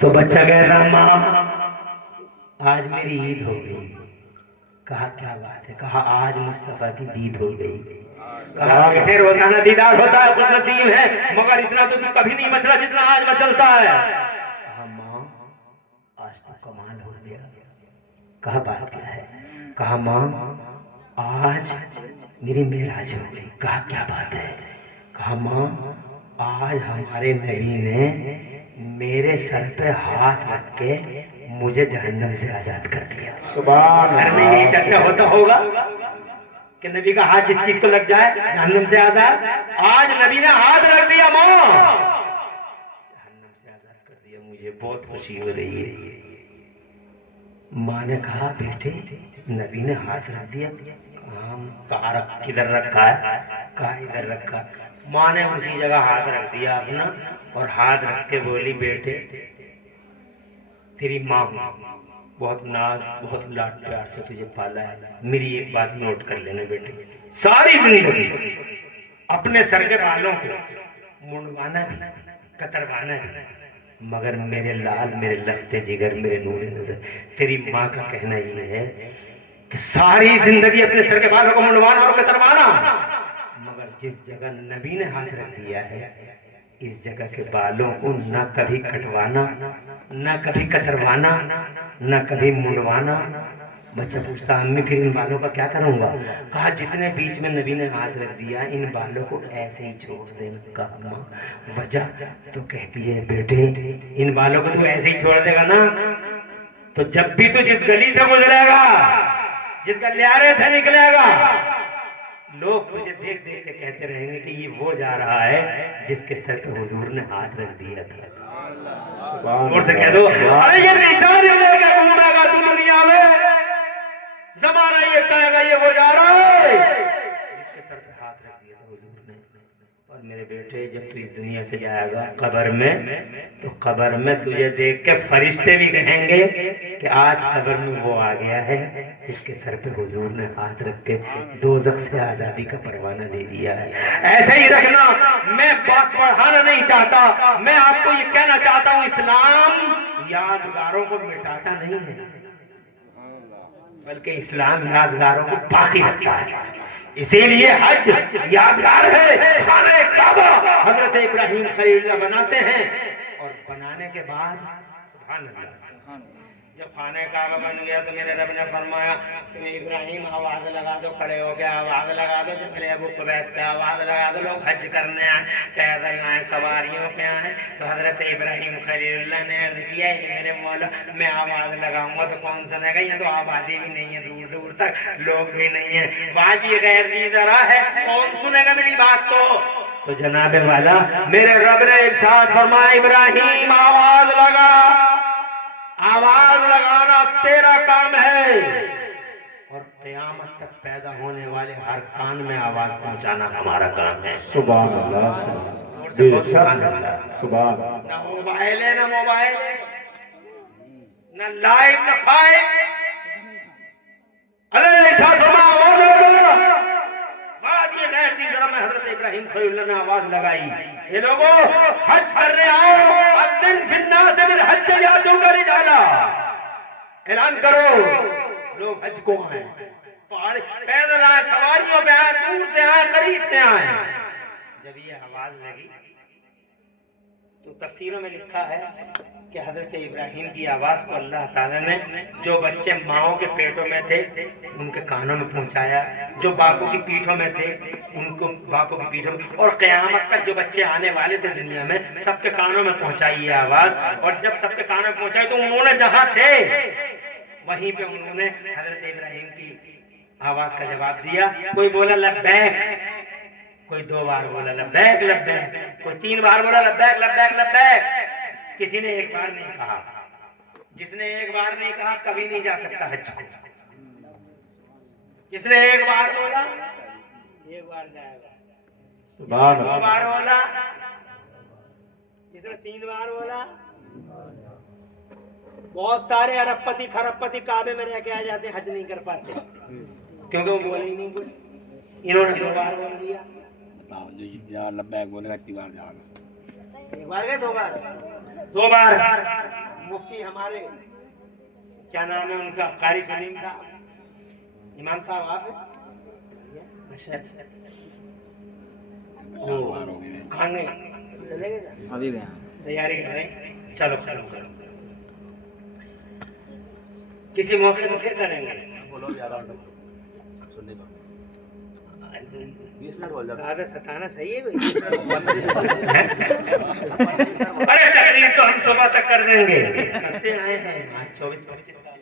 तो बच्चा कहता माँ आज मेरी ईद हो गई। कहा क्या बात है? कहा आज मुस्तफा की दीद हो गई। कहा बेटे रोजाना दीदार होता है, कुछ नसीब है, मगर इतना तो तू कभी नहीं मचला जितना आज मचलता है। कहा माँ आज तो कमाल हो गया। कहा बात क्या है? कहा माँ आज मेरी मेराज हो गई। कहा क्या बात है? कहा माँ आज हमारे नबी ने मेरे सर पे हाथ रख के मुझे जहन्नम से आजाद कर दिया। सुभान घर में यही चर्चा होता होगा कि नबी का हाथ जिस चीज को लग जाए जहन्नम से आजाद। आज नबी ने हाथ रख दिया, माँ जहन्नम से आजाद कर दिया, मुझे बहुत खुशी हो रही है। माँ ने कहा बेटे नबी ने हाथ रख दिया, कहा किधर रखा है? कहा इधर रखा। माँ ने उसी जगह हाथ रख दिया अपना, और हाथ रख के बोली बेटे तेरी माँ बहुत नाज बहुत लाड प्यार से तुझे पाला है, मेरी एक बात नोट कर लेना बेटे, सारी जिंदगी अपने सर के बालों को मुंडवाना भी कतरवाना भी, मगर मेरे लाल मेरे लखते जिगर मेरे नूरे नजर, तेरी माँ का कहना ये है कि सारी जिंदगी अपने सर के बालों को मुंडवाना और कतरवाना, मगर जिस जगह नबी ने हाथ रख दिया है इस जगह के बालों को न कभी कटवाना, न कभी कतरवाना, न कभी मुंडवाना। बच्चा पूछता अम्मी फिर इन बालों का क्या करूंगा? कहा जितने बीच में नबी ने हाथ रख दिया इन बालों को ऐसे ही छोड़ देना। कहा माँ वजह? तो कहती है बेटे इन बालों को तू ऐसे ही छोड़ देगा ना तो जब भी तू जिस गली से गुजरेगा, जिस गलियारे से निकलेगा, लोग तुझे देख देख के कहते रहेंगे कि ये वो जा रहा है जिसके सर पे हुजूर ने हाथ रख दिया था। और से कह दो अरे ये निशान लेकर घूमेगा तू दुनिया में, जमाना ये कहेगा ये वो जा रहा है जिसके सर पे हाथ रख दिया था हुजूर ने। और मेरे बेटे जब तू इस दुनिया से जाएगा कब्र में, तो कब्र में तुझे देख के फरिश्ते भी कहेंगे कि आज कब्र में वो आ गया है जिसके सर पे हुजूर ने हाथ रख के दोज़ख से आजादी का परवाना दे दिया है। ऐसे ही रखना। मैं बात बढ़ाना नहीं चाहता, मैं आपको ये कहना चाहता हूँ इस्लाम यादगारों को मिटाता नहीं है, बल्कि इस्लाम यादगारों को बाकी रखता है। इसीलिए हज यादगार है। खाने काबा हजरत इब्राहिम खलीलुल्लाह बनाते हैं, और बनाने के बाद सुभान अल्लाह जब खाने काबा बन गया तो मेरे रब ने फरमाया तुम इब्राहिम आवाज लगा दो, खड़े हो के आवाज लगा दो, जब अबू कुबैस पे आवाज लगा दो, लोग हज करने आए, पैदल आए, सवारियों पे आए, तो हजरत इब्राहिम खलीलुल्लाह ने अर्ज किया ये मेरे मौला मैं आवाज लगाऊंगा तो कौन सुनेगा? ये तो आबादी भी नहीं है, दूर दूर तक लोग भी नहीं है, वादी गैर दी जरा है, कौन सुनेगा मेरी बात को? तो जनाबे वाला मेरे रब ने इरशाद फरमाया इब्राहिम आवाज लगा, आवाज लगाना तेरा काम है, और क़यामत तक पैदा होने वाले हर कान में आवाज पहुंचाना हमारा काम है। सुभान अल्लाह सुभान। ना मोबाइल है, ना मोबाइल है, ना लाइव, ना फाइव। हजरत इब्राहिम खलीलुल्लाह ने आवाज लगाई ये लोगों हज करने आओ, अज़्ज़िन फिन्नास बिल हज यातूका रिजाला, ऐलान करो लोग हज को आए, पहाड़ पैदल आए, सवारियों पे आए, दूर से आए, करीब से आए। जब ये आवाज लगी तो तफसीरों में लिखा है कि हजरत इब्राहिम की आवाज को अल्लाह ताला ने जो बच्चे माओं के पेटों में थे उनके कानों में पहुंचाया, जो बापों की पीठों में थे उनको बापों की पीठों में, और क़यामत तक जो बच्चे आने वाले थे दुनिया में सबके कानों में पहुंचाई ये आवाज। और जब सबके कानों में पहुंचाई तो उन्होंने जहां थे वहीं पे उन्होंने हजरत इब्राहिम की आवाज का जवाब दिया। कोई बोला लब्बैक, कोई 2 बार बोला लब्बैक लब्बैक, कोई 3 बार बोला लब्बैक लब्बैक लब्बैक। किसी ने 1 बार नहीं कहा। जिसने 1 बार नहीं कहा कभी नहीं जा सकता हज को। जिसने 1 बार बोला 1 बार जाएगा, सुभान 2 अल्लाह। बार बोला, जिसने 3 बार बोला। बहुत सारे अरबपति खरबपति काबे में रह के आ जाते, हज नहीं कर पाते क्योंकि वो बोले ही नहीं कुछ। इन्होंने 2 बार बोल दिया। यार लब्बैक बोलेगा 3 बार जाएगा। 1 बार गए 2 बार, 2 बार। मुफ्ती हमारे क्या नाम है उनका, कारी सलीम साहब, इमाम साहब आप हैं? अच्छा। 4 बार हो गए। कहाँ गए? चले गए? अभी गया तैयारी कर रहे हैं। चलो खत्म करो, किसी मौके पर फिर करेंगे। ज्यादा सताना सही है अरे तकरीर तो हम सुबह तक कर देंगे, करते आए हैं आज 24-25 साल।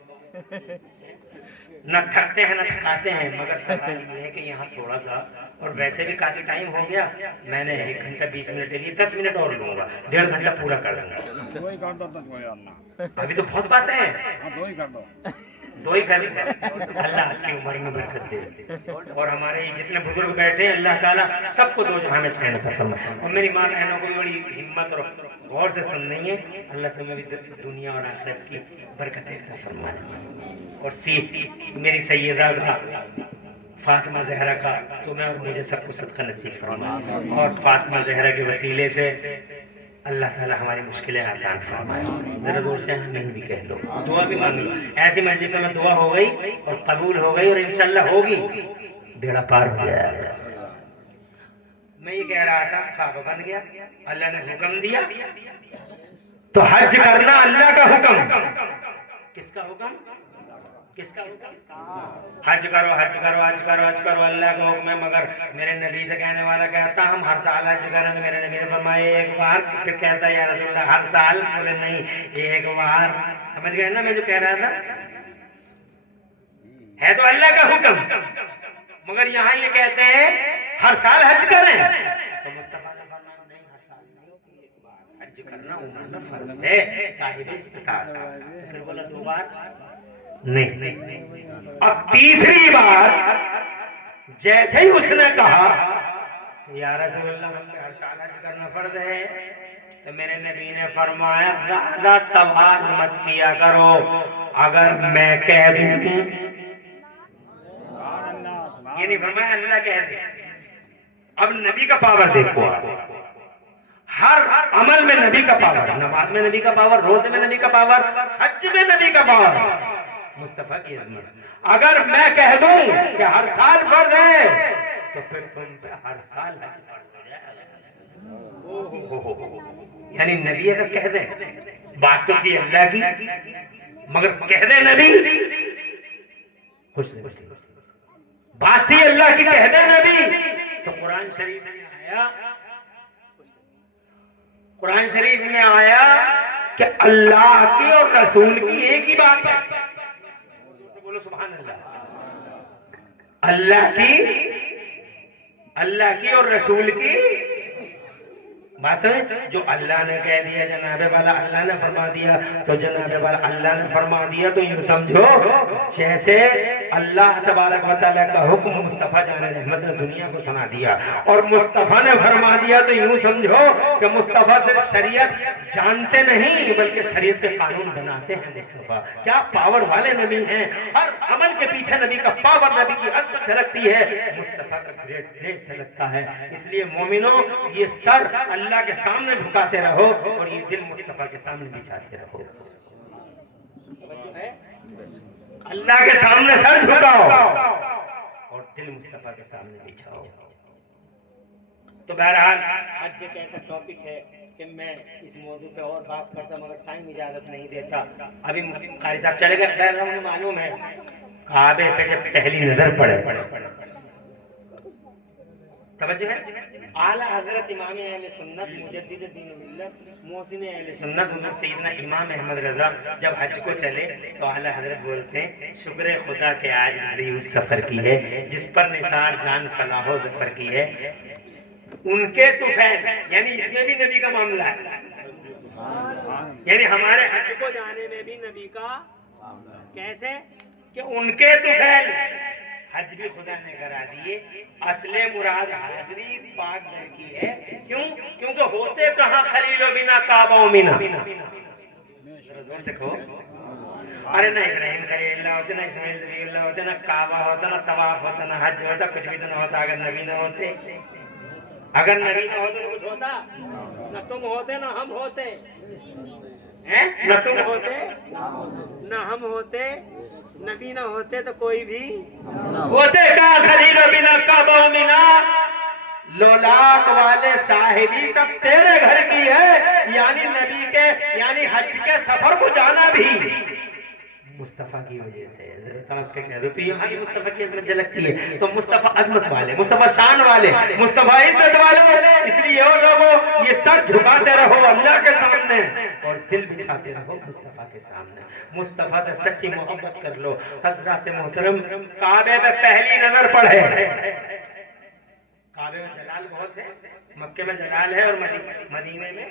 न थकते हैं न थकाते हैं, मगर सवाल ये है कि यहाँ थोड़ा सा, और वैसे भी काफी टाइम हो गया। मैंने 1 घंटा 20 मिनट लिए, 10 मिनट और लूंगा, 1.5 घंटा पूरा कर दूंगा। 2 ही कर दो तो कोई अल्लाह। अभी तो बहुत बातें हैं, हाँ 2 ही कर दो। 2 ही कर। अल्लाह आपकी उम्र में बरकत दे, और हमारे जितने बुजुर्ग बैठे हैं अल्लाह ताला सबको 2 जहां में चैन अता फरमाए। और मेरी माँ बहनों को भी बड़ी हिम्मत और गौर से सुननी है। अल्लाह तुम्हें भी दुनिया और आखिरत की बरकतें अता फरमाए। और सी मेरी सैयदा का, फातिमा जहरा का तुम्हें और मुझे सबको सदका नसीब फरमाए, और फातिमा जहरा के वसीले से अल्लाह ताला हमारी मुश्किलें आसान फरमाए। जरा जोर से आमीन भी कह लो, दुआ भी मांग लो। ऐसी मजलिसों में दुआ हो गई और कबूल हो गई, और इंशाल्लाह होगी, बेड़ा पार हो जाएगा। मैं ये कह रहा था, ख्वाब बन गया, अल्लाह ने हुक्म दिया तो हज करना अल्लाह का हुक्म। किसका हुक्म? किसका हुक्म? हज करो हज करो हज करो हज करो, अल्लाह का हुक्म है। मगर मेरे नबी से कहने वाला कहता हम हर साल हज करें, तो मेरे नबी ने फरमाया 1 बार। फिर कहता है या रसूलल्लाह हर साल? बोले नहीं, 1 बार। समझ गए ना मैं जो कह रहा था? है तो अल्लाह का हुक्म, मगर यहाँ ये कहते हैं हर साल हज करें, तो मुस्तफा ने फरमाया नहीं, हर साल नहीं, 1 बार हज करना उम्र का फर्ज है, साहिब इस्तिताअत का। तो फिर बोला 2 बार नहीं। अब तीसरी बार जैसे ही उसने कहा कि या रसूलल्लाह हम पे हर साल हज करना फर्ज है, तो मेरे नबी ने फरमाया ज्यादा सवाल मत किया करो। अगर मैं कह दूं, ये नहीं फरमाया अल्लाह कह दे। अब नबी का पावर देखो, हर अमल में नबी का पावर, नमाज में नबी का पावर, रोजे में नबी का पावर, हज में नबी का पावर, मुस्तफा की अज़मत। अगर मैं कह दूं कि हर साल फर्ज है, तो फिर तुम पे हर साल हज फर्ज हो जाएगा। यानी नबी अगर कह दे, बात तो थी अल्लाह की, मगर कह दे नबी, कुछ नहीं, बात थी अल्लाह की, कह दे नबी, तो कुरान शरीफ में आया, कुरान शरीफ में आया कि अल्लाह की और रसूल की एक ही बात है। बोलो सुभान अल्लाह। अल्लाह की और रसूल की बात समझ। जो अल्लाह ने कह दिया जनाबे वाला अल्लाह ने फरमा दिया, तो जनाबे वाला अल्लाह ने फरमा दिया, तो यूं समझो जैसे अल्लाह तबारक व तआला का हुक्म मुस्तफ़ा जान रहमत ने दुनिया को सुना दिया, और मुस्तफ़ा ने फरमा दिया, तो यूं समझो कि मुस्तफ़ा सिर्फ शरीयत जानते नहीं बल्कि शरीयत के कानून बनाते हैं। मुस्तफ़ा क्या पावर वाले नबी हैं, हर अमल के पीछे नबी का पावर, नबी की अज़मत झलकती है, मुस्तफ़ा का ग्रेटनेस झलकता है। इसलिए मोमिनो ये सर अल्लाह के सामने झुकाते रहो और ये दिल मुस्तफा के सामने बिछाते रहो। अल्लाह के सामने सर झुकाओ और दिल मुस्तफा के सामने बिछाओ। तो बहरहाल हज एक ऐसा टॉपिक है कि मैं इस मौजू पे और बात करता, मगर टाइम इजाजत नहीं देता। अभी कारी साहब चले गए, मालूम है काबे पे जब पहली नजर पड़े तवज्जो है। आला हजरत इमाम अहले सुन्नत मुजद्दिद दीन मिल्लत मोहसिन अहले सुन्नत हुजूर सैयदना इमाम अहमद रजा जब हज को चले तो आला हजरत बोलते हैं शुक्र खुदा के आज घड़ी उस सफर की है जिस पर निसार जान फलाहो जफर की है। उनके तुफैल यानी इसमें भी नबी का मामला है, यानी हमारे हज को जाने में भी नबी का कैसे कि उनके तुफैल हज भी खुदा ने करा दिए। असले मुराद हाजरी इस पाक दर की है। क्यों? क्योंकि होते कहाँ खलीलो बिना काबा मिना। जोर से कहो। अरे ना इब्राहिम खलीलुल्लाह होते, ना इस्माइल नबीउल्लाह होते, ना काबा होता, ना तवाफ होता, ना हज होता, कुछ भी तो ना होता अगर नबी ना होते। अगर नबी ना होते तो कुछ होता? ना तुम होते ना हम होते हैं, ना तुम होते ना हम होते, नबी ना होते तो कोई भी होते का खलीलो बिना काबा मिना। लोलाक वाले साहिबी सब तेरे घर की है, यानी नबी के यानी हज के सफर को जाना भी मुस्तफा की वजह से। जरा तड़प के कह दो तो यहाँ भी मुस्तफा की अजमत झलकती है। तो मुस्तफा अजमत वाले, मुस्तफा शान वाले, मुस्तफा इज्जत वाले, इसलिए वो लोगों ये सर झुकाते रहो अल्लाह के सामने और दिल बिछाते रहो मुस्तफा के सामने। मुस्तफा से सच्ची मोहब्बत कर लो। हजरत मोहतरम काबे में पहली नजर पड़े। काबे में जलाल बहुत है, मक्के में जलाल है और मदीने में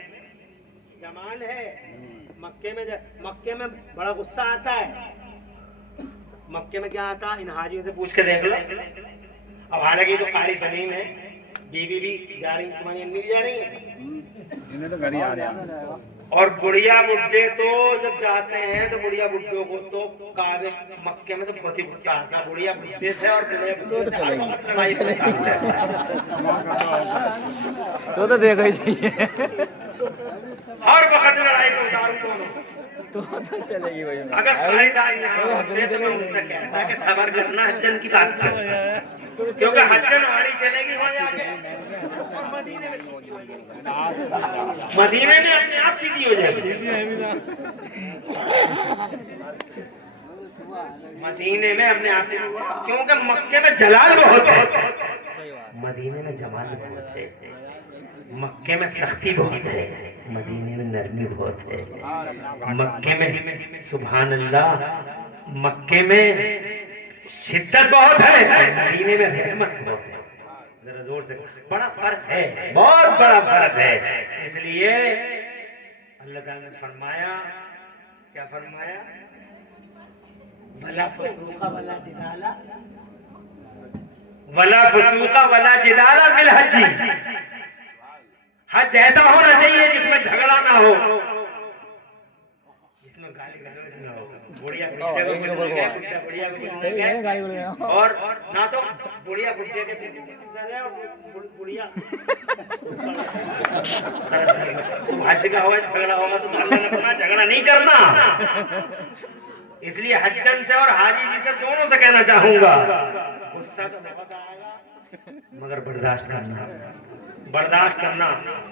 जमाल है। मक्के में बड़ा गुस्सा आता है। मक्के में क्या आता इन हाजियों से पूछ के देख लो। अब हालांकि तो कारी समीम है, बीवी भी जा रही, तुम्हारी अम्मी भी जा रही है, इन्हें तो घर ही आ रहे हैं। और बुढ़िया बुड्ढे तो जब जाते हैं तो बुढ़िया बुड्ढों को तो काबे मक्के में तो बहुत ही गुस्सा आता। बुढ़िया बुड्ढे थे और लड़ाई तो देखो ही चाहिए, हर वक्त लड़ाई को उतारू दोनों। तो चलेगी भाई। अगर खाली साहब यहाँ होते तो मैं उनसे कहता कि सबर करना हज्जन की बात कर, क्योंकि हज्जन वाड़ी चलेगी वहाँ जाके मदीने में अपने आप सीधी हो जाएगी। मदीने में अपने आप सीधी, क्योंकि मक्के में जलाल बहुत है, मदीने में जमाल बहुत है। मक्के में सख्ती बहुत है, मदीने में नरमी बहुत है। मक्के में सुभान अल्लाह, मक्के में शिद्दत बहुत है, मदीने में रहमत बहुत है। जरा जोर से, बड़ा फर्क है, बहुत बड़ा फर्क है। इसलिए अल्लाह ताला ने फरमाया, क्या फरमाया? वला फसूका वला जिदाला, वला फसूका वला जिदाला फिल हज्जी। हज ऐसा होना चाहिए जिसमें झगड़ा ना हो, जिसमें गाली गलौज ना हो। बुढ़िया बुड्ढे को कुछ नहीं कहे, बुड्ढा बुढ़िया को कुछ नहीं कहे, और ना तो बुढ़िया बुड्ढे के करे और बुढ़िया हज का होगा झगड़ा होगा तो अल्लाह ने कहा झगड़ा नहीं करना। इसलिए हज्जन से और हाजी जी से दोनों से कहना चाहूंगा, गुस्सा तो बहुत आएगा मगर बर्दाश्त करना, बर्दाश्त करना।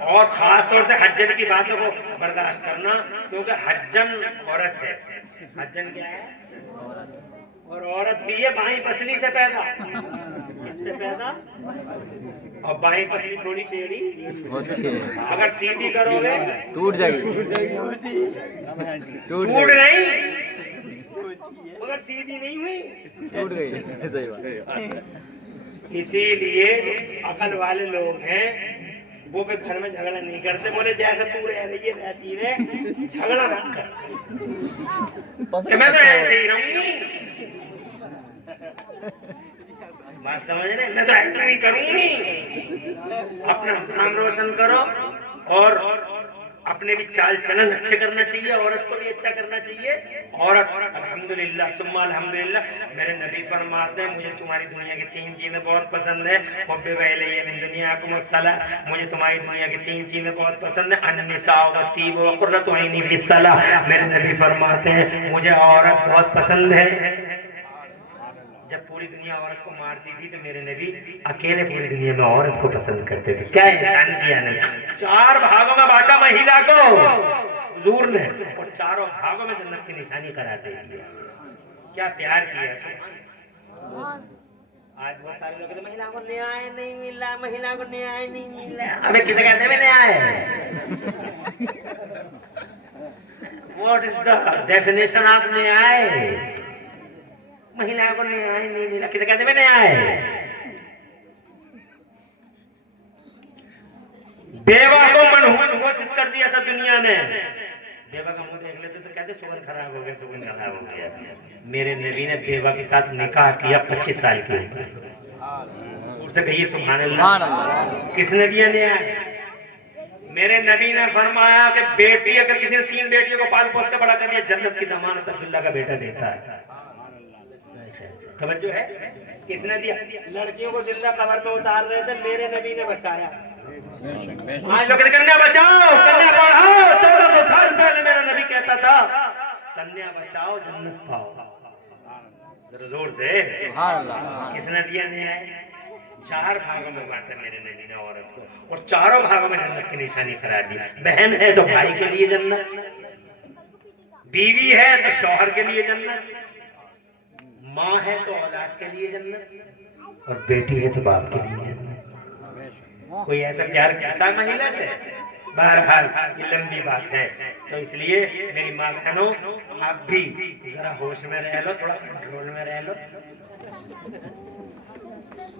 और खास तौर से हज्जन की बातों को बर्दाश्त करना, क्योंकि हज्जन औरत है। हज्जन क्या है? और औरत भी है बाई पसली से पैदा। किससे पैदा? और बाई पसली थोड़ी टेढ़ी, अगर सीधी करोगे टूट जाएगी, टूट नहीं, मगर सीधी नहीं हुई, टूट गई। सही बात। इसीलिए अकल वाले लोग हैं वो भी घर में झगड़ा नहीं करते। बोले जैसा तू रह रही है रहती रहे, झगड़ा मत कर, कि मैं तो ऐसे ही रहूंगी। बात समझ रहे? मैं तो ऐसा ही करूंगी। अपना नाम रोशन करो और अपने भी चाल चलन अच्छे करना चाहिए, औरत को भी अच्छा करना चाहिए। औरत अल्हम्दुलिल्लाह सुम्मा अल्हम्दुलिल्लाह, मेरे नबी फरमाते हैं मुझे तुम्हारी दुनिया की 3 चीजें बहुत पसंद है। हुब्बे इलैया मिन दुनियाकुम अस्सलाह, मुझे तुम्हारी दुनिया की 3 चीजें बहुत पसंद है। अन्निसा व तीब व कुर्रतु ऐनी फिस्सलाह, मेरे नबी फरमाते हैं मुझे औरत बहुत पसंद है। जब पूरी दुनिया औरत को मारती थी तो मेरे नबी अकेले पूरी दुनिया में औरत को पसंद करते थे। क्या एहसान किया ने? 4 भागों में बांटा महिला को हुजूर ने, और 4 भागों में जन्नत की निशानी करार दे दी। क्या प्यार किया, आज बहुत सारे लोग कहते महिला को न्याय नहीं मिला, महिला को न्याय नहीं मिला। अबे किसे कहते हैं न्याय? What is the definition of न्याय? महिला को न्याय नहीं मिला, किसे कहते हैं न्याय? बेवा को मनहूस घोषित कर दिया था दुनिया ने। बेवा का मुंह देख लेते तो कहते सुगंध खराब हो गया, सुगंध खराब हो गया। मेरे नबी ने बेवा के साथ निकाह किया 25 साल की उम्र। उससे कहिए सुभान अल्लाह। किसने दिया न्याय? मेरे नबी ने फरमाया कि बेटी अगर किसी ने 3 बेटियों को पाल पोस के बड़ा कर दिया, जन्नत की जमानत अब्दुल्ला का बेटा देता है। समझो है? किसने दिया? लड़कियों को जिंदा कब्र पे उतार रहे थे, मेरे नबी ने बचाया। आज लोग कन्या बचाओ, कन्या पढ़ाओ। 1400 साल पहले मेरा नबी कहता था कन्या बचाओ जन्नत पाओ। जरा जोर से किसने दिया न्याय? 4 भागों में बांटा मेरे नबी ने औरत को, और चारों भागों में जन्नत की निशानी करा दी। बहन है तो भाई के लिए जन्नत, बीवी है तो शौहर के लिए जन्नत, माँ है तो औलाद के लिए जन्नत, और बेटी है तो बाप के लिए जन्नत। कोई ऐसा प्यार करता है महिला से? बहरहाल ये लंबी बात है, तो इसलिए मेरी माँ बहनों, आप भी जरा होश में रह लो, थोड़ा कंट्रोल में रह लो,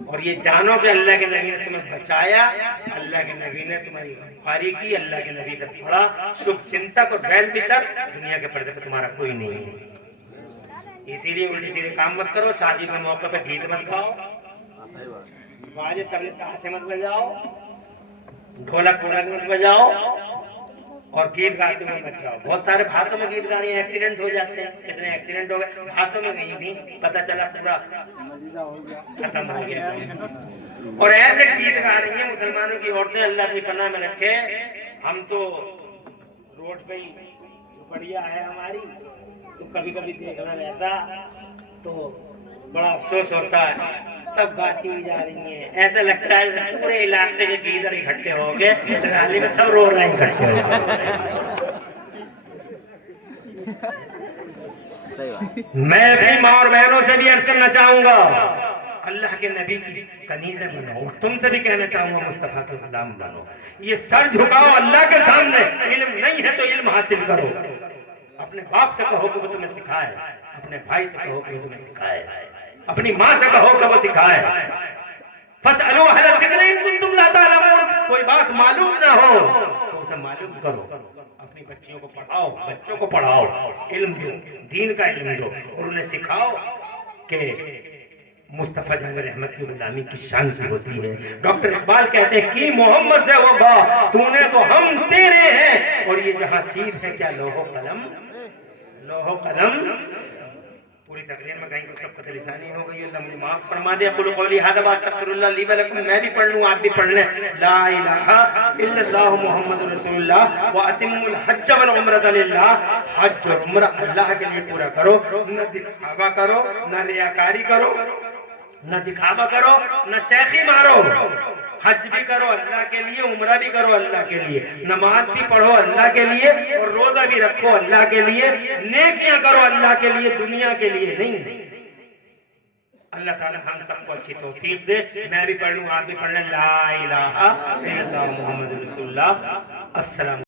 और ये जानो कि अल्लाह के नबी ने तुम्हें बचाया, अल्लाह के नबी ने तुम्हारी गफ्फारी की, अल्लाह के नबी से पढ़ा। शुभ चिंतक और वेल विशर दुनिया के पर्दे पे तुम्हारा कोई नहीं है। इसीलिए उल्टी सीधे काम मत करो, शादी के मौके पे गीत मत गाओ, बाजे तबले ताशे मत बजाओ, ढोलक ढोलक मत बजाओ, और गीत गाते हुए मत जाओ। बहुत सारे भातों में गीत गा रहे हैं, एक्सीडेंट हो जाते हैं। कितने एक्सीडेंट हो गए? हाथों में गई थी, पता चला पूरा खत्म हो गया। और ऐसे गीत गा रही हैं मुसलमानों की औरतें, अल्लाह अपनी पनाह में रखे। हम तो रोड पे ही बढ़िया है हमारी, तो कभी कभी देखना रहता तो बड़ा अफसोस होता है, सब गाती हुई जा रही हैं। ऐसा लगता है पूरे इलाके के गीदड़ इकट्ठे हो गए, नाली में सब रो रहे हैं इकट्ठे हो गए। मैं भी माँ और बहनों से भी अर्ज करना चाहूंगा, अल्लाह के नबी की कनीज़ें बनो। तुमसे भी कहना चाहूंगा मुस्तफा के गुलाम बनो। ये सर झुकाओ अल्लाह के सामने। इल्म नहीं है तो इल्म हासिल करो। अपने बाप से कहो कि वो तुम्हें सिखाए, अपने भाई से कहो कि वो तुम्हें सिखाए, अपनी माँ से कहो कि वो सिखाए। फसअलू अहल ज़िक्र इन कुंतुम ला तालमून। कोई बात मालूम ना हो तो उसे मालूम करो। अपनी बच्चियों को पढ़ाओ, बच्चों को पढ़ाओ, इल्म दो, दीन का इल्म दो, और उन्हें सिखाओ कि मुस्तफा जान रहमत की गुलामी की शान की होती है। डॉक्टर इकबाल कहते हैं कि मोहम्मद से वफा तूने तो हम तेरे हैं, और ये जहां चीज है क्या लोहो कलम, लोहो कलम। पूरी तकरीर में कहीं कुछ सबका लिसानी हो गई, अल्लाह मुझे माफ फरमा दे। अक़ूलु क़ौली हाज़ा व अस्तग़फ़िरुल्लाह ली व लकुम। मैं भी पढ़ लूं, आप भी पढ़ लें। ला इलाहा इल्लल्लाहु मुहम्मदुर रसूलुल्लाह व अतिम्मुल हज्ज वल उम्रता लिल्लाह। हज और उम्रा अल्लाह के लिए पूरा करो, न दिखावा करो, न रियाकारी करो, न दिखावा करो, न शैखी मारो। हज भी करो अल्लाह के लिए, उम्रा भी करो अल्लाह के लिए, नमाज भी पढ़ो अल्लाह के लिए, और रोजा भी रखो अल्लाह के लिए, नेकियां करो अल्लाह के लिए, दुनिया के लिए नहीं। अल्लाह ताला हम सबको अच्छी तौफीक दे। मैं भी पढ़ लूं, आप भी पढ़ लें। ला इलाहा इल्लल्लाह मुहम्मदुर रसूलुल्लाह। अस्सलाम।